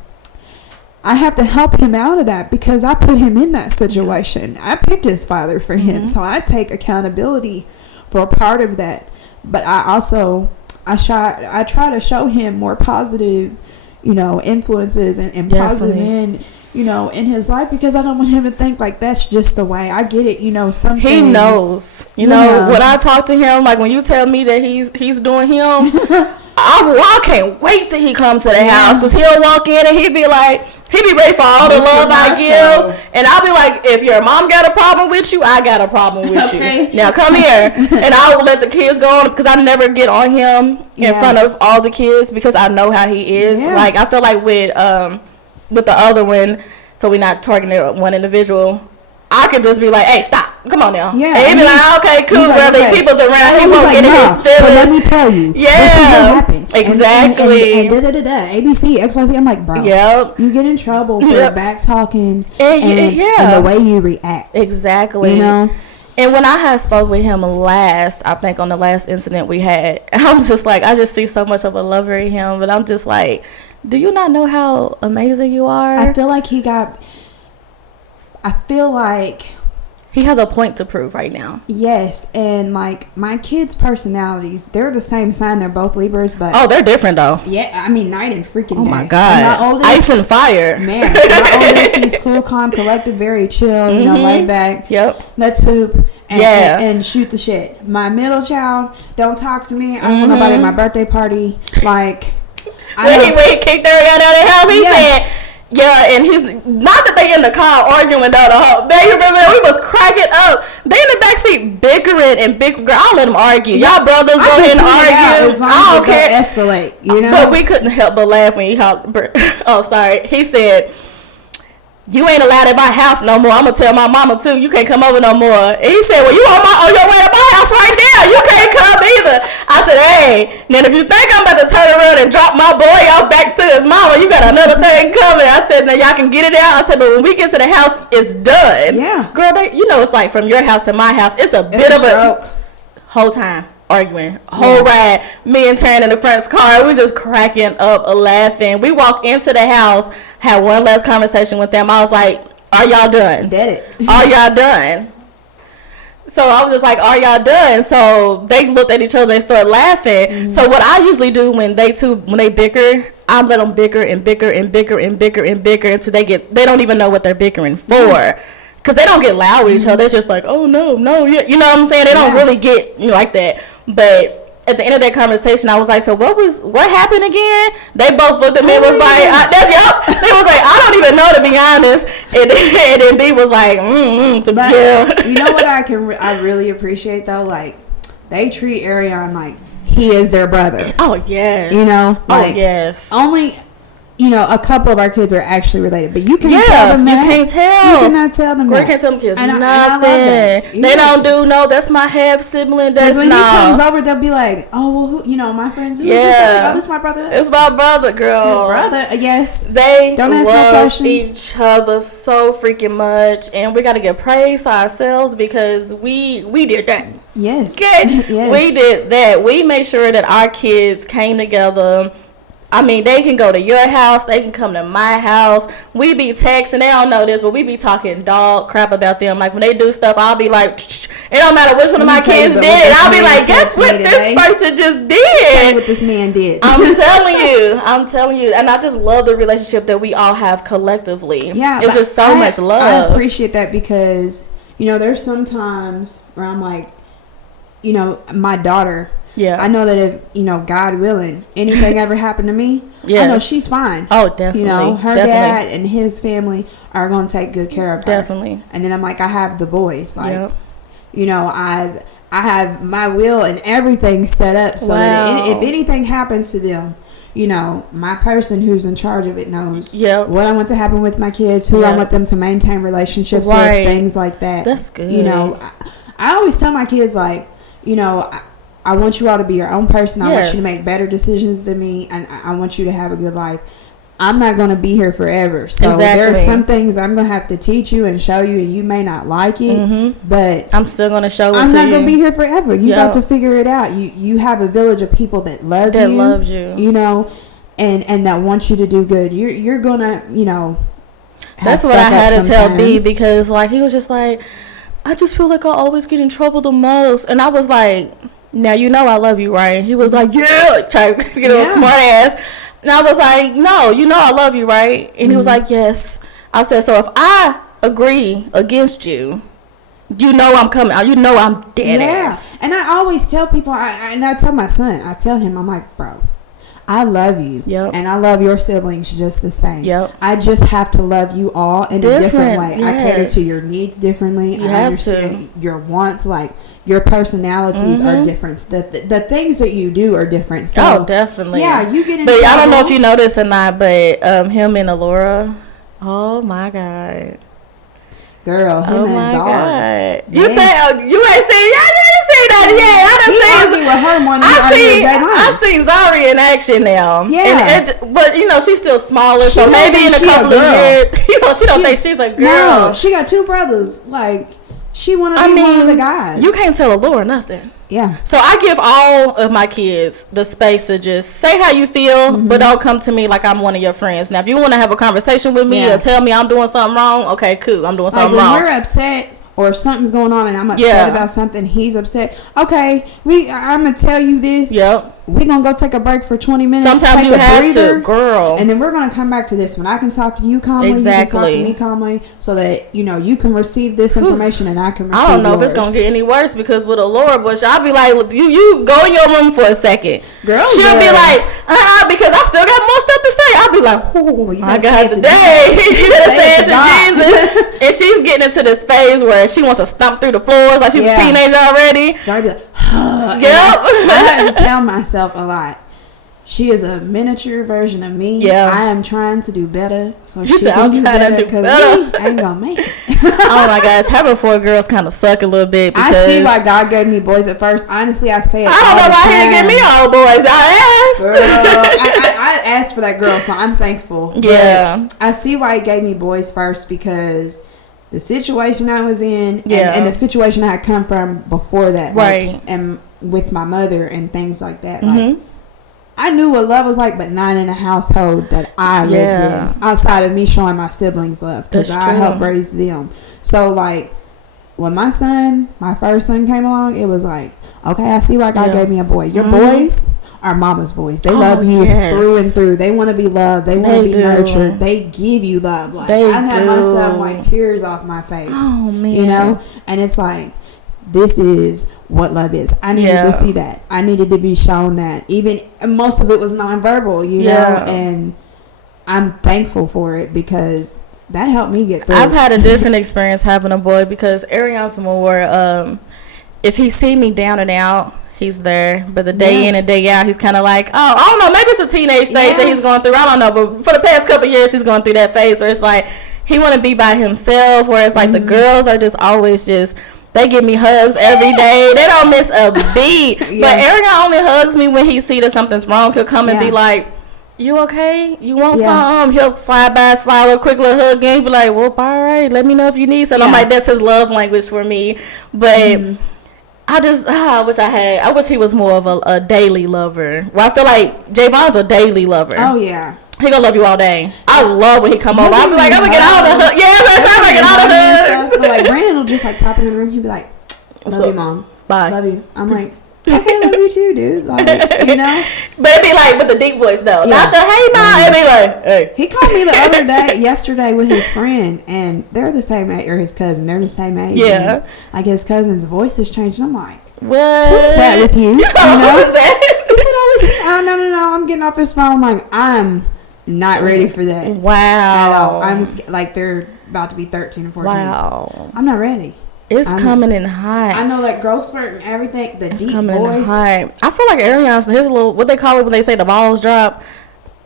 help him out of that, because I put him in that situation. I picked his father for him, so I take accountability for a part of that. But I try to show him more positive, influences and positive men, in his life, because I don't want him to think like that's just the way. I get it, some he things, knows. When I talk to him, like when you tell me that he's doing him, I can't wait till he comes to the house, because he'll walk in and he be ready for all the love I give, and I'll be like, if your mom got a problem with you, I got a problem with you. Now come here, and I will let the kids go on, because I never get on him in front of all the kids, because I know how he is. Like, I feel like with the other one, so we're not targeting one individual, I could just be like, hey, stop. Come on now. Yeah. And he'd be like, okay, cool, brother. Like, people's around. He won't get in his feelings. But let me tell you. Yeah. This is what happened. Exactly. And ABC, XYZ. I'm like, bro. Yep. You get in trouble for back talking and the way you react. Exactly. And when I had spoke with him last, I think on the last incident we had, I was just like, I just see so much of a lover in him. But I'm just like, do you not know how amazing you are? I feel like he has a point to prove right now. Yes, and like my kids' personalities, they're the same sign. They're both Libras, but they're different though. Yeah, I mean night and freaking day. Oh my god, my oldest, ice and fire. Man, my oldest, he's cool, calm, collected, very chill, laid back. Yep. Let's hoop and shoot the shit. My middle child, don't talk to me. I don't want nobody at my birthday party. Like, when he kicked her out of the house, he said. Yeah, and he's not that they in the car arguing down the hall. Baby, remember we was cracking up. They in the backseat bickering and girl, I'll let them argue. Y'all brothers go ahead and argue. I don't care. Escalate, But we couldn't help but laugh when he hollowed. Oh, sorry. He said, "You ain't allowed at my house no more. I'm gonna tell my mama too. You can't come over no more." And he said, "Well, you on your way to my house right now. You can't come either." I said, "Hey, now if you think I'm about to turn around and drop my boy out back to his mama, you got another thing coming." I said, "Now y'all can get it out." I said, "But when we get to the house, it's done." Yeah, girl, it's like from your house to my house. It's a bit of a whole time. Arguing, whole ride. Me and Taryn in the front car, we just cracking up, laughing. We walked into the house, had one last conversation with them. I was like, "Are y'all done? Did it? Are y'all done?" So I was just like, "Are y'all done?" So they looked at each other and started laughing. So what I usually do when they bicker, I let them bicker and bicker and bicker and bicker and bicker until they don't even know what they're bickering for. Because they don't get loud with each other. They're just like, "Oh, no, you know what I'm saying?" They don't really get like that. But at the end of that conversation, I was like, "So what happened again?" They both looked at me and was like, They was like, "I don't even know, to be honest." And then B was like, You know what I really appreciate though? Like, they treat Arion like he is their brother. Oh, yes. Like, yes. Only... a couple of our kids are actually related, but you can't tell them that. You can't tell. You cannot tell them that. You can't tell them kids nothing. They don't do that's my half sibling. That's when he comes over, they'll be like, "Oh, well, my friends, who is this?" "Oh, this is my brother." It's my brother, girl. His brother, yes. They don't ask no questions. Each other so freaking much, and we got to give praise to ourselves because we did that. Yes. Yes. We did that. We made sure that our kids came together. I mean, they can go to your house. They can come to my house. We be texting. They don't know this, but we be talking dog crap about them. Like, when they do stuff, I'll be like, it don't matter which one of my kids did. I'll be like, guess what this person just did? Tell you what this man did. I'm telling you. And I just love the relationship that we all have collectively. Yeah. It's just so much love. I appreciate that because, there's some times where I'm like, my daughter... Yeah, I know that if, God willing, anything ever happened to me, I know she's fine. Oh, definitely. Her dad and his family are going to take good care of her. Definitely. And then I'm like, I have the boys. Like, I have my will and everything set up so that if anything happens to them, you know, my person who's in charge of it knows what I want to happen with my kids, who I want them to maintain relationships with, things like that. That's good. You know, I always tell my kids, like, you know, I want you all to be your own person. I want you to make better decisions than me, and I want you to have a good life. I'm not going to be here forever. So there are some things I'm going to have to teach you and show you, and you may not like it, but I'm still going to show it to you. I'm not going to be here forever. You got to figure it out. You have a village of people that love you. That loves you. You know, and that want you to do good. You're going to, you know, that's what I had to tell B, because, like, he was just like, I just feel like I always get in trouble the most. And I was like, now you know I love you, right? He was like, like, trying to get a smart ass. And I was like, no, you know I love you, right? And he was like, yes. I said, so if I agree against you, you know I'm coming. You know I'm dead ass. And I always tell people, and I tell my son, I tell him, I'm like, bro, I love you. And I love your siblings just the same. I just have to love you all in a different way. I cater to your needs differently. I understand your wants. Like, your personalities are different. The things that you do are different. So, definitely. Yeah, you get in trouble. I don't know if you know this or not, but him and Alora, oh my God. Girl, him and Zara. You think you ain't seen? Yeah, you ain't seen that yet. I done seen with her more than I seen Zari in action now. Yeah, but you know she's still smaller, so maybe in a couple of years, you know, she don't think she's a girl. No, she got 2 brothers. Like, she want to be one of the guys. You can't tell Alora nothing. Yeah. So I give all of my kids the space to just say how you feel, but don't come to me like I'm one of your friends. Now, if you want to have a conversation with me or tell me I'm doing something wrong, okay, cool. I'm doing something wrong. When we're upset or something's going on and I'm upset about something, he's upset. Okay, I'm going to tell you this. We're going to go take a break for 20 minutes. Sometimes you have to, girl. And then we're going to come back to this one. I can talk to you calmly. You can talk to me calmly, so that, you know, you can receive this information and I can receive I don't know if it's going to get any worse, because with Alora Bush, I'll be like, you go in your room for a second. Girl, she'll be like, because I still got more stuff to say. I'll be like, oh, I got today. You gotta say it to Jesus. And she's getting into this phase where she wants to stomp through the floors like she's a teenager already. So I'll be like, I have to tell myself a lot. She is a miniature version of me. I am trying to do better, so she can do better, because I ain't gonna make it. Oh my gosh, having 4 girls kind of suck a little bit. Because I see why God gave me boys at first. Honestly, I say it. I don't know why He didn't give me all boys. I asked. Girl, I asked for that girl, so I'm thankful. But I see why He gave me boys first, because the situation I was in, and the situation I had come from before that, like, and with my mother and things like that, like, I knew what love was like, but not in a household that I lived in, outside of me showing my siblings love, because I helped raise them. So, like, when my first son came along, it was like, okay, I see why God gave me a boy. Your boys are mama's boys. They love you through and through. They want to be loved. They want to be nurtured. They give you love. Like, I've had my son wipe tears off my face. Oh, man. You know? And it's like, this is what love is. I needed to see that. I needed to be shown that. Even most of it was nonverbal, you know, and I'm thankful for it, because that helped me get through. I've had a different experience having a boy, because Ariane's more, if he see me down and out, he's there. But the day in and day out, he's kind of like, oh, I don't know, maybe it's a teenage stage that he's going through. I don't know, but for the past couple of years, he's going through that phase where it's like he want to be by himself, whereas like the girls are just always just, they give me hugs every day. They don't miss a beat. But Ariane only hugs me when he see that something's wrong. He'll come and be like, you okay? You want something? He'll slide a quick little hug and be like, well, all right, let me know if you need something. I'm like, that's his love language for me. But I wish he was more of a daily lover. Well, I feel like Javon's a daily lover. Oh, yeah. He gonna love you all day. I love when he come over. I'll be like, I'm gonna get all the hugs. Yeah, I'm gonna get all the hugs. But like, Brandon will just like pop in the room. He'll be like, love you, mom. Bye. Love you. I'm like, okay, love you too, dude. Like, you know. But it'd be like with the deep voice though. Not the hey mom. It'd be like, hey. He called me yesterday with his friend, and they're the same age, or his cousin. They're the same age. Yeah. And, like, his cousin's voice has changed. And I'm like, what? Who's that with you? You know? Who's that? He said, oh, no. I'm getting off his phone. I'm like, I'm not ready for that. Wow. I'm like, they're about to be 13 and 14. Wow. I'm not ready. It's coming in hot. I know that growth spurt and everything. It's deep coming voice. In hot. I feel like Ariana's his little, what they call it when they say the balls drop,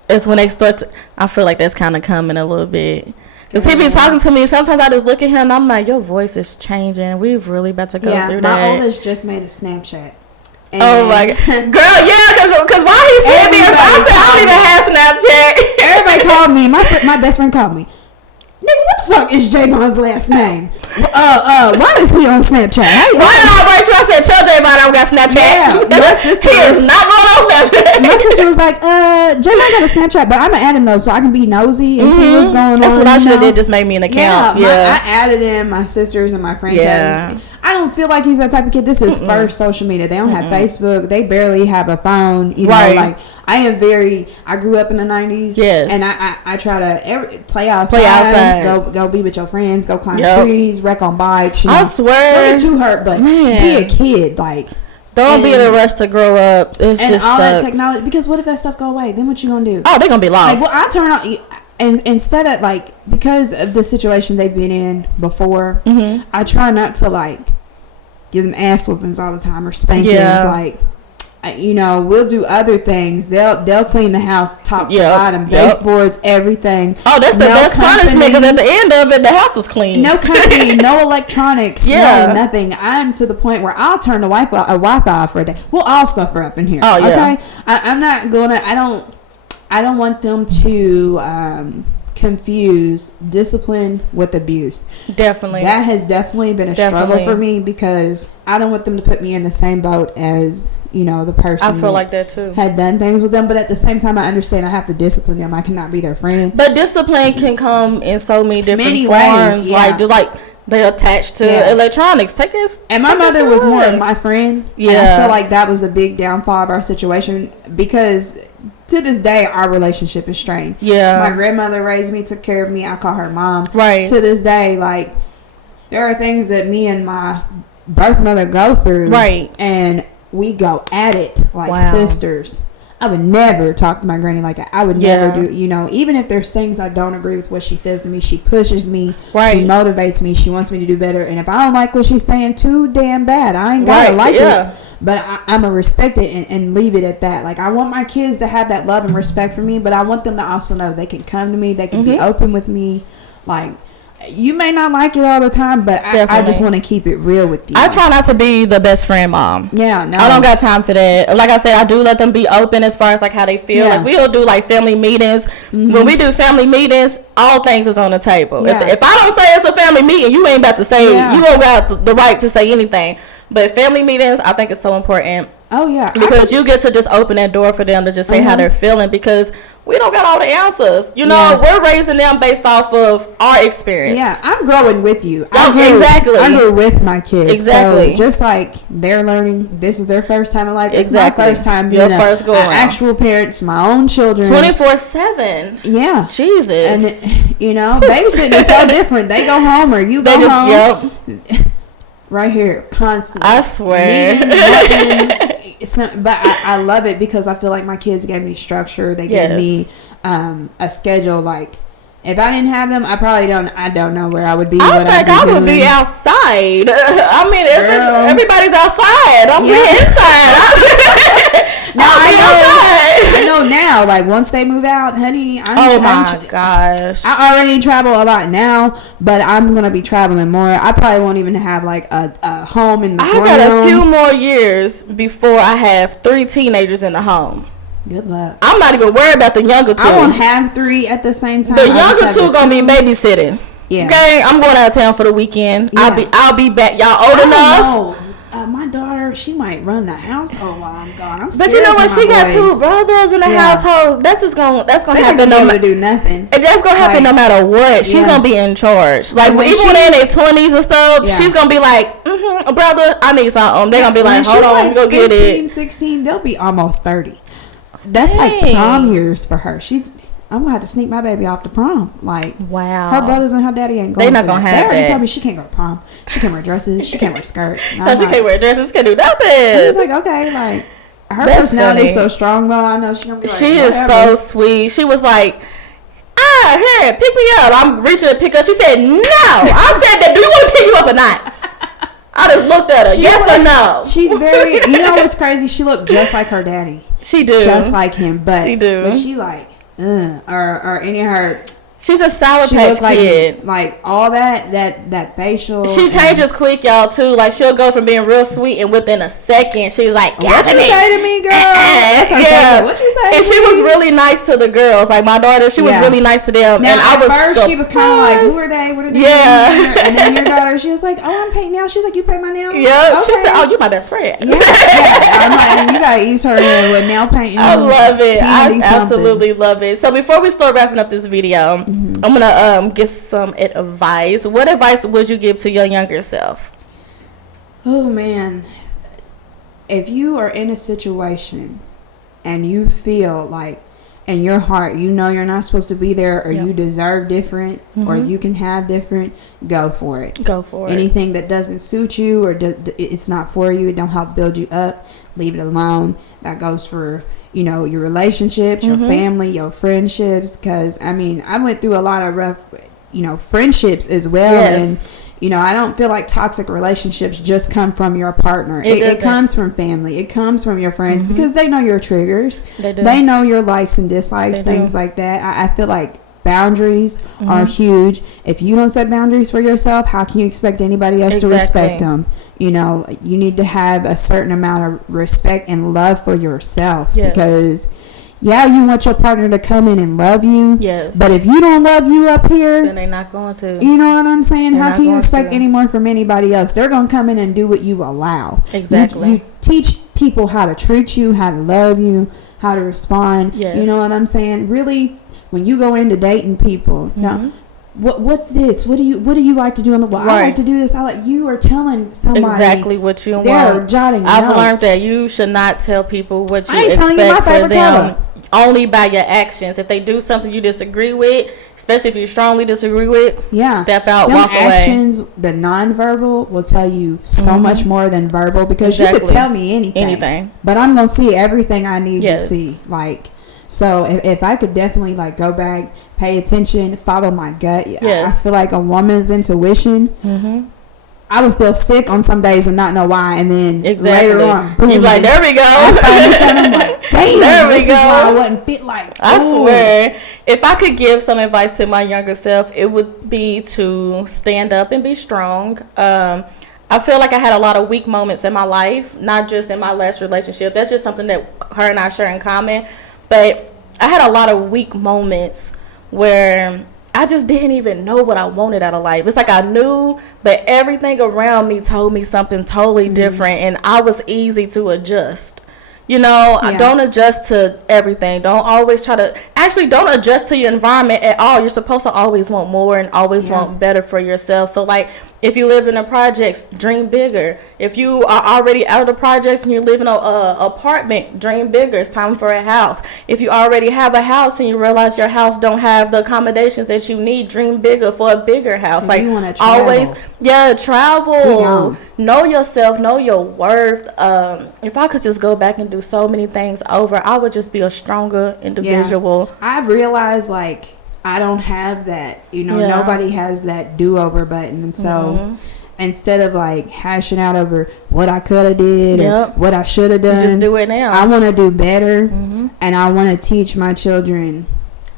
is when they start to, I feel like that's kind of coming a little bit. Because he be talking to me. Sometimes I just look at him and I'm like, your voice is changing. We've really about to go through that. My oldest just made a Snapchat. Oh my God. Girl, yeah, because while he said this, I said I don't even have Snapchat. Everybody called me. My best friend called me. Nigga, what the fuck is Javon's last name? Why is he on Snapchat? Why did I write you? I said, tell Javon I don't got Snapchat. Yeah, my sister he is not going on Snapchat. My sister was like, Javon got a Snapchat, but I'm going to add him though so I can be nosy and see what's going on. That's what I should have did, just make me an account. I added him, my sisters and my friends had him. I don't feel like he's that type of kid. This is first social media. They don't have Facebook. They barely have a phone. You know, like I grew up in the 90s. Yes. And I try to play outside. Go be with your friends. Go climb trees. Wreck on bikes. You know. I swear. Don't get too hurt, but be a kid. Like, don't be in a rush to grow up. It's and just all sucks. That technology. Because what if that stuff go away? Then what you gonna do? Oh, they're gonna be lost. Like, well, I turn on. And instead of like, because of the situation they've been in before, I try not to like give them ass whoopings all the time or spankings. Like, you know, we'll do other things. They'll clean the house top to bottom, baseboards, everything. Oh, that's the best punishment because at the end of it, the house is clean. No company, no electronics, no nothing. I'm to the point where I'll turn the Wi-Fi off for a day. We'll all suffer up in here. Oh yeah. Okay, I'm not gonna. I don't want them to confuse discipline with abuse. Definitely. That has definitely been a struggle for me because I don't want them to put me in the same boat as, you know, the person I feel like that too. Had done things with them, but at the same time I understand I have to discipline them. I cannot be their friend. But discipline can come in so many different forms. Like they attached to electronics. Take it. And my mother was more of my friend. Yeah. And I feel like that was a big downfall of our situation because to this day, our relationship is strained. Yeah. My grandmother raised me, took care of me. I call her mom. Right. To this day, like, there are things that me and my birth mother go through. Right. And we go at it like sisters. I would never talk to my granny like that. I would never do, you know, even if there's things I don't agree with what she says to me, she pushes me. Right. She motivates me. She wants me to do better. And if I don't like what she's saying, too damn bad. I ain't gotta like it. But I'm going to respect it and leave it at that. Like, I want my kids to have that love and respect for me, but I want them to also know they can come to me. They can be open with me. Like, you may not like it all the time, but I just want to keep it real with you. I try not to be the best friend mom. Yeah, no. I don't got time for that. Like I said, I do let them be open as far as like how they feel. Like we'll do like family meetings. When we do family meetings, all things is on the table. Yeah. If I don't say it's a family meeting, you ain't about to say you don't got the right to say anything. But family meetings, I think it's so important. Oh, yeah. Because you get to just open that door for them to just say how they're feeling because we don't got all the answers. You know, we're raising them based off of our experience. Yeah, I'm growing with you. Exactly. I grew with my kids. Exactly. So just like they're learning, this is their first time in life. Exactly. It's my first time being actual parents, my own children. 24/7. Yeah. Jesus. And, you know, babysitting is so different. They go home or you go home. Yep. Right here, constantly. I swear. But I love it because I feel like my kids gave me structure. They gave me a schedule. Like, if I didn't have them, I don't know where I would be. I would be outside. I mean, everybody's outside. I'm inside. I know now, like, once they move out, honey, my gosh. I already travel a lot now, but I'm going to be traveling more. I probably won't even have, like, a home in the I got a few more years before I have 3 teenagers in the home. Good luck. I'm not even worried about the younger 2. I won't have 3 at the same time. The younger 2 going to be babysitting. Yeah. Okay, I'm going out of town for the weekend. Yeah. I'll be back. Y'all old enough? My daughter, she might run the household while I'm gone. But you know what? She got 2 brothers in the household. That's gonna happen. No matter do nothing. And that's gonna happen no matter what. She's gonna be in charge. Like even when they're in their 20s and stuff, she's gonna be like, brother, I need something. They're gonna be like, hold on, like, go 15, get it. 16, they'll be almost 30. That's like prom years for her. I'm gonna have to sneak my baby off to prom. Like, wow, her brothers and her daddy ain't going. They're not gonna have that. They already told me she can't go to prom. She can't wear dresses. She can't wear skirts. No, she can't wear dresses. Can't do nothing. I was like, okay, like her personality is so strong though. I know she gonna be like, she is so sweet. She was like, here, pick me up. I'm reaching to pick up. She said, no. I said that. Do you want to pick you up or not? I just looked at her. Yes or no? She's very, you know what's crazy? She looked just like her daddy. She do. Just like him. But she do. But she like, or any of her... She's a Sour Patch Kid. Like all that facial. She changes quick, y'all, too. Like, she'll go from being real sweet, and within a second, she's like, what you say to me, girl? That's her favorite. What you say? And she was really nice to the girls. Like, my daughter, she was really nice to them. Now, and I was first, she was kind of like, who are they? What are they? Yeah. And then your daughter, she was like, oh, I'm painting nails. She's like, you paint my nails? Yeah. Okay. She said, oh, you my best friend. Yeah. I'm like, you got to use her with nail painting. I love it. I absolutely love it. So, before we start wrapping up this video, I'm going to get some advice. What advice would you give to your younger self? Oh man, if you are in a situation and you feel like in your heart you know you're not supposed to be there, or you deserve different, or you can have different, go for it. Anything that doesn't suit you or it's not for you, it don't help build you up, leave it alone. That goes for, you know, your relationships, your family, your friendships. Because I mean, I went through a lot of rough, you know, friendships as well. And you know, I don't feel like toxic relationships just come from your partner. It comes from family. It comes from your friends, because they know your triggers. They know your likes and dislikes, things like that. I feel like boundaries are huge. If you don't set boundaries for yourself, how can you expect anybody else to respect them? You know, you need to have a certain amount of respect and love for yourself, because you want your partner to come in and love you. Yes. But if you don't love you up here, then they're not going to. You know what I'm saying? How can you expect any more from anybody else? They're going to come in and do what you allow. Exactly. You teach people how to treat you, how to love you, how to respond. Yes. You know what I'm saying? Really, when you go into dating people, now, what's this? What do you like to do on the wall? I like to do this. You are telling somebody exactly what you want. They're jotting notes. I've learned that you should not tell people what you expect for them. Only by your actions. If they do something you disagree with, especially if you strongly disagree with, step out, walk away. Actions, the nonverbal will tell you so much more than verbal, because you could tell me anything, but I'm gonna see everything I need to see. Like, so if I could definitely like go back, pay attention, follow my gut. I feel like a woman's intuition. I would feel sick on some days and not know why, and then later on, boom, you're like, there we go. I'm like, damn, there we go. Is why I wasn't fit like. I swear, if I could give some advice to my younger self, it would be to stand up and be strong. I feel like I had a lot of weak moments in my life, not just in my last relationship. That's just something that her and I share in common. But I had a lot of weak moments where I just didn't even know what I wanted out of life. It's like I knew, but everything around me told me something totally different, and I was easy to adjust. You know, don't adjust to everything. Don't adjust to your environment at all. You're supposed to always want more and always want better for yourself. So, like, if you live in the projects, dream bigger. If you are already out of the projects and you live in an apartment, dream bigger. It's time for a house. If you already have a house and you realize your house don't have the accommodations that you need, dream bigger for a bigger house. Like, always, travel. Know yourself, know your worth. If I could just go back and do so many things over, I would just be a stronger individual. I've realized, like, I don't have that, you know, nobody has that do-over button. And so instead of like hashing out over what I could have did or what I should have done, just do it now. I want to do better, and I want to teach my children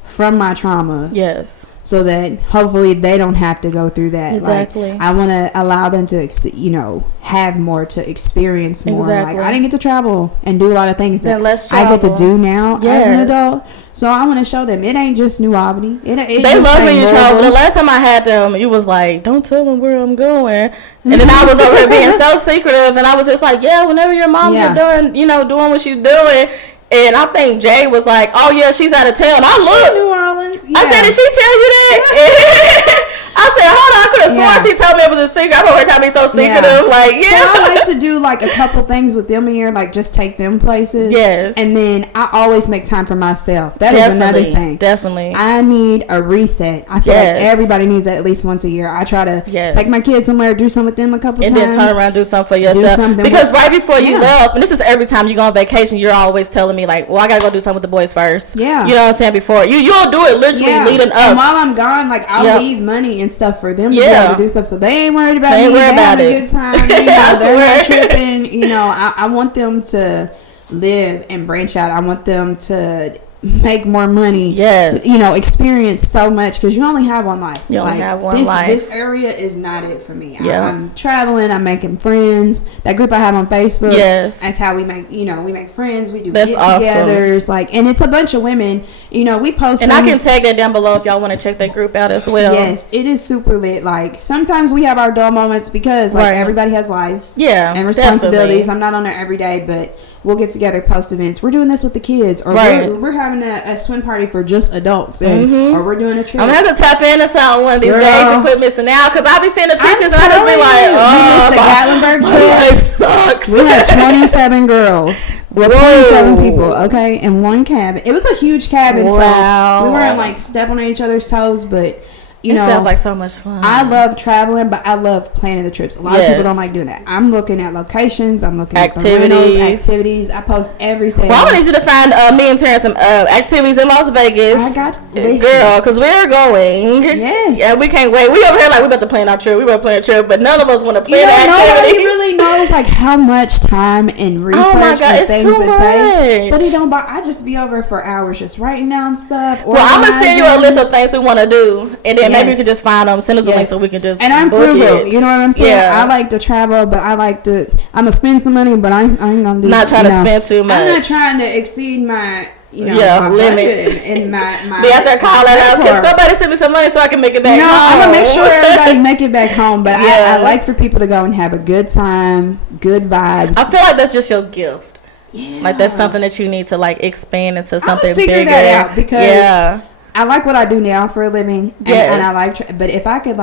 from my traumas. Yes. So that hopefully they don't have to go through that. Exactly. Like, I want to allow them to, you know, have more, to experience more. Exactly. Like, I didn't get to travel and do a lot of things that I get to do now as an adult. So I want to show them it ain't just New Albany. They love when you travel. The last time I had them, you was like, don't tell them where I'm going. And then I was over here being so secretive, and I was just like, whenever your mom get done, you know, doing what she's doing. And I think Jay was like, oh, yeah, she's out of town. I looked. New Orleans. I said, did she tell you that? I said, hold on, I could have sworn she told me it was a secret. I'm over here trying to be so secretive. Like, So I like to do like a couple things with them here, like just take them places. Yes. And then I always make time for myself. That is another thing. Definitely. I need a reset. I feel like everybody needs that at least once a year. I try to take my kids somewhere, do something with them a couple times. And then turn around and do something for yourself. Because right before you left, and this is every time you go on vacation, you're always telling me like, well, I got to go do something with the boys first. Yeah. You know what I'm saying? Before. You'll do it literally leading up. And while I'm gone, like I'll leave money and stuff for them to be able to do stuff. So they ain't worried about me. They having a good time. They're not tripping. I want them to live and branch out. I want them to make more money. Yes. Experience so much, because you only have one life. You only have one life. This area is not it for me. I'm traveling. I'm making friends. That group I have on Facebook. Yes. That's how we make. We make friends. We do get-togethers. Awesome. And it's a bunch of women. We post. And I can tag that down below if y'all want to check that group out as well. Yes, it is super lit. Like, sometimes we have our dull moments because everybody has lives. Yeah. And responsibilities. Definitely. I'm not on there every day, but we'll get together, post events. We're doing this with the kids, or we're having a swim party for just adults, and or we're doing a trip. I'm gonna have to tap into something one of these days and quit missing out, because I be seeing the pictures and I just be like, we missed the Gatlinburg trip. Life sucks. We had 27 girls. Well, 27 people, okay, in one cabin. It was a huge cabin, so we weren't stepping on each other's toes, but it sounds like so much fun. I love traveling, but I love planning the trips. A lot of people don't like doing that. I'm looking at locations. I'm looking at activities. I post everything. Well, I'm gonna need you to find me and Terrence some activities in Las Vegas. I got you. Girl, because we're going. Yes. Yeah, we can't wait. We over here we about to plan our trip. We about to plan a trip, but none of us want to plan activities. Nobody really knows how much time and research and things it takes. But I just be over for hours just writing down stuff. Well, I'm gonna send you a list of things we want to do, and then maybe you can just find them, send us a link so we can just. And I'm frugal. You know what I'm saying? Yeah. I like to travel, but I'm gonna spend some money, but I ain't gonna do. Not trying to spend too much. I'm not trying to exceed my. My limit and my be out there calling out. Can somebody send me some money so I can make it back home? I'm gonna make sure everybody make it back home. But I like for people to go and have a good time, good vibes. I feel like that's just your gift. Yeah, that's something that you need to expand into something bigger. Figure that out, because I like what I do now for a living. And I like, but if I could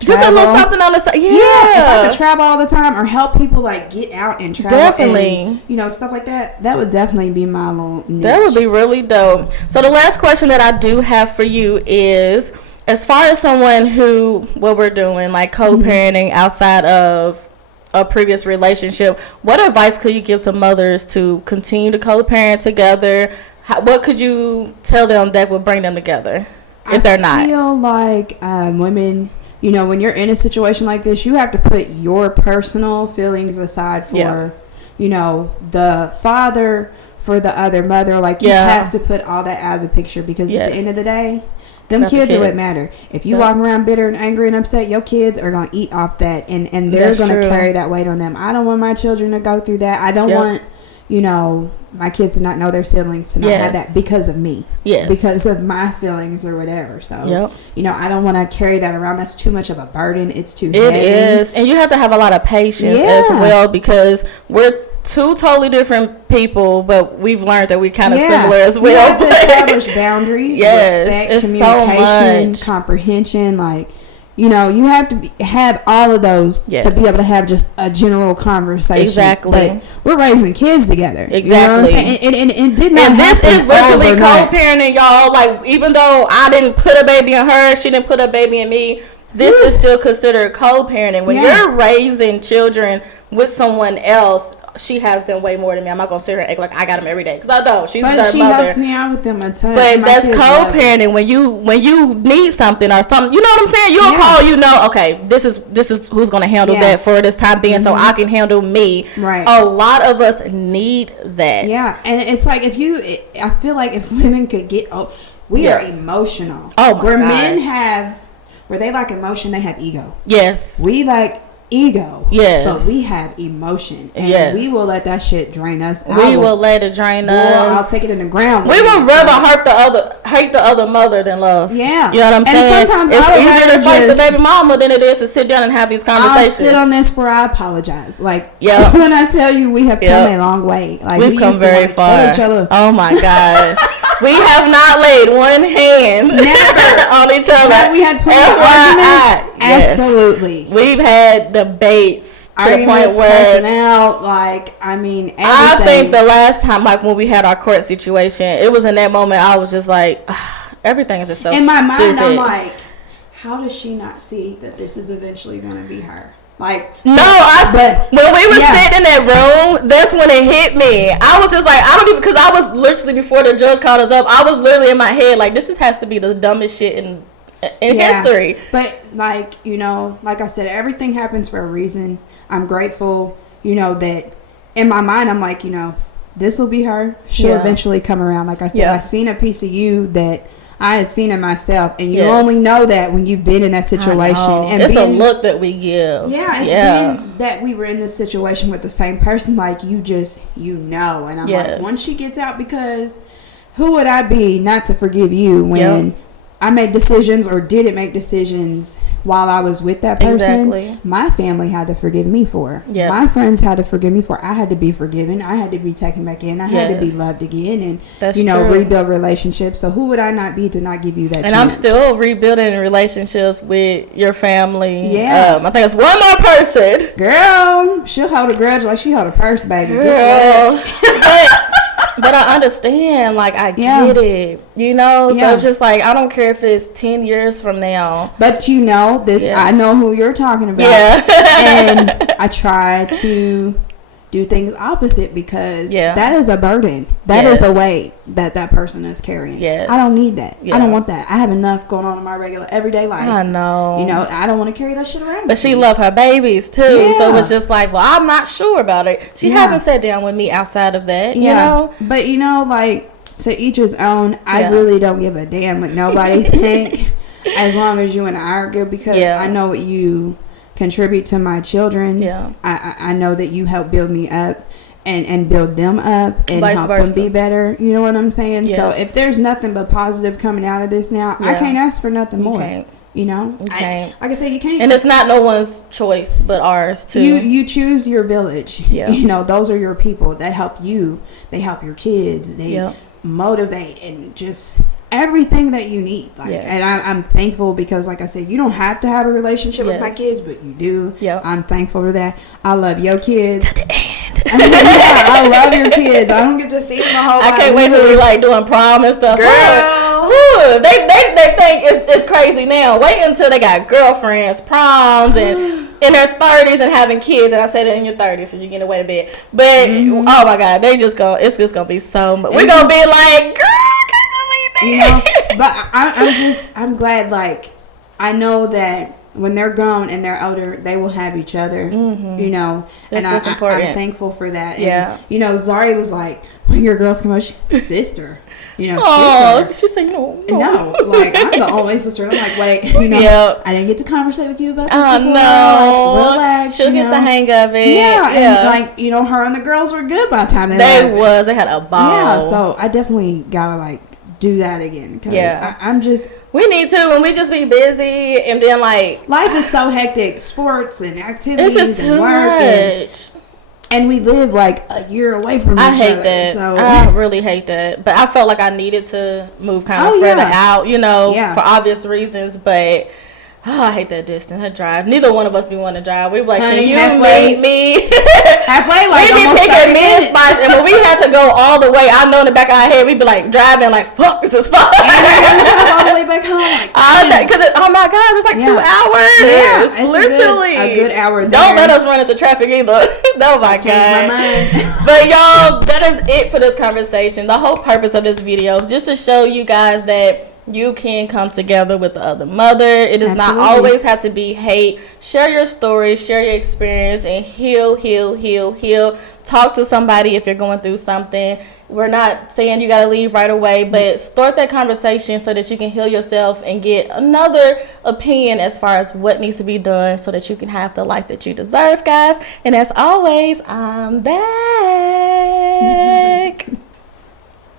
just a little something on the side. Yeah. If I could travel all the time or help people get out and travel. Definitely. And, stuff like that. That would definitely be my little niche. That would be really dope. So the last question that I do have for you is, as far as someone what we're doing, co-parenting outside of a previous relationship, what advice could you give to mothers to continue to co-parent together? What could you tell them that would bring them together if they're not? I feel like women... when you're in a situation like this, you have to put your personal feelings aside for, the father, for the other mother. You have to put all that out of the picture, because at the end of the day, them kids are what matter. If you walk around bitter and angry and upset, your kids are going to eat off that, and they're going to carry that weight on them. I don't want my children to go through that. I don't want, my kids to not know their siblings, to not have that because of me. Yes. Because of my feelings or whatever. So, I don't want to carry that around. That's too much of a burden. It's too heavy. It is. And you have to have a lot of patience as well, because we're two totally different people, but we've learned that we're kind of similar as well. You have to establish boundaries, respect, communication, comprehension, you have to have all of those to be able to have just a general conversation. Exactly. But we're raising kids together. Exactly. You know what I'm saying? And did not. And this is virtually co-parenting, y'all. Even though I didn't put a baby in her, she didn't put a baby in me, this is still considered co-parenting. When you're raising children with someone else, she has them way more than me. I'm not gonna sit here and act like I got them every day, because I don't. She's their mother. But she helps me out with them a ton. But that's co-parenting. When you need something or something, you know what I'm saying? You'll call. Okay, this is who's gonna handle that for this time being, so I can handle me. Right. A lot of us need that. Yeah, and it's like I feel like if women could get, we are emotional. Oh my gosh. Where they lack emotion, they have ego. Yes. We ego, but we have emotion, and we will let that shit drain us. We will let it drain us. I'll take it in the ground. We would rather hate the other mother than love. Yeah, you know what I'm saying. Sometimes it's easier to fight the baby mama than it is to sit down and have these conversations. I'll sit on this where I apologize. When I tell you, we have come a long way. We've come very far. Each other. Oh my gosh. We have not laid one hand on each other. Have we had plenty of arguments? Yes. Absolutely. We've had debates to the point where passing out, everything. I think the last time, when we had our court situation, it was in that moment I was just like, everything is just so in my stupid. mind, I'm like, how does she not see that this is eventually going to be her? When we were sitting in that room, that's when it hit me. I was just like, because I was literally, before the judge called us up, I was literally in my head like, this has to be the dumbest shit in in history. But like, you know, like I said, everything happens for a reason. I'm grateful, you know, that in my mind, I'm like, you know, this will be her. She'll eventually come around. Like I said, I seen a piece of you that I had seen in myself, and you only know that when you've been in that situation. And it's a look that we give. Yeah, it's been that we were in this situation with the same person. Like, you just, you know. And I'm like, once she gets out, because who would I be not to forgive you when I made decisions or didn't make decisions while I was with that person? Exactly. My family had to forgive me for. Yeah. My friends had to forgive me for. I had to be forgiven. I had to be taken back in. I had to be loved again, and rebuild relationships. So who would I not be to not give you that chance? And I'm still rebuilding relationships with your family. Yeah. I think it's one more person. Girl, she'll hold a grudge like she hold a purse, baby. Girl. But I understand, like, I get it, you know? So it's just like, I don't care if it's 10 years from now. But you know, I know who you're talking about. Yeah. And I try to do things opposite, because that is a burden. That is a weight that person is carrying. Yes. I don't need that. I don't want that. I have enough going on in my regular everyday life. I know. You know, I don't want to carry that shit around. But she loved her babies too. Yeah. So it's just like, well, I'm not sure about it. She hasn't sat down with me outside of that, you know? But you know, like, to each his own. I really don't give a damn what nobody think, as long as you and I are good, because I know what you contribute to my children. I know that you help build me up and build them up and help them be better. You know what I'm saying? So if there's nothing but positive coming out of this now, I can't ask for nothing more. You know, you can't. Like I said, you can't. And it's not no one's choice but ours too. You choose your village. You know, those are your people that help you. They help your kids. They motivate and just everything that you need. Like, and I'm thankful, because like I said, you don't have to have a relationship with my kids, but you do. I'm thankful for that. I love your kids to the end. I love your kids. I don't get to see them the whole I can't wait till we like doing prom and stuff. Girl, they think it's crazy now. Wait until they got girlfriends, proms, and in their 30s and having kids. And I said it in your 30s because you get away a bit. But oh my God, it's just gonna be so much. We're gonna be like, girl, you know, but I'm glad, like, I know that when they're grown and they're older, they will have each other, you know. That's what's important. I'm thankful for that. And, you know, Zari was like, when your girls come out, sister. You know, sister. She said, no, like, I'm the only sister. And I'm like, wait, you know, I didn't get to conversate with you about this before. No. Like, relax. She'll get the hang of it. Yeah, and like, you know, her and the girls were good by the time they had a ball. Yeah, so I definitely gotta, like, do that again, because I'm just, we need to, and we just be busy, and then like life is so hectic, sports and activities, it's just too much, and we live like a year away from each other. I hate that. So I really hate that, but I felt like I needed to move kind of further out, you know, for obvious reasons. But I hate that distance. That drive. Neither one of us be wanting to drive. We were like, honey, can you meet me? Halfway, like, we be picking mid spots, and when we had to go all the way, I know in the back of our head, we'd be like driving, like, fuck, this is fun. And we drive all the way back home. Because oh my God, it's like 2 hours. Yeah, it's literally a good hour. Don't let us run into traffic either. Oh my God. My mind. But y'all, that is it for this conversation. The whole purpose of this video is just to show you guys that you can come together with the other mother. It does not always have to be hate. Share your story, share your experience, and heal. Talk to somebody if you're going through something. We're not saying you got to leave right away, but start that conversation so that you can heal yourself and get another opinion as far as what needs to be done so that you can have the life that you deserve, guys. And as always, I'm back.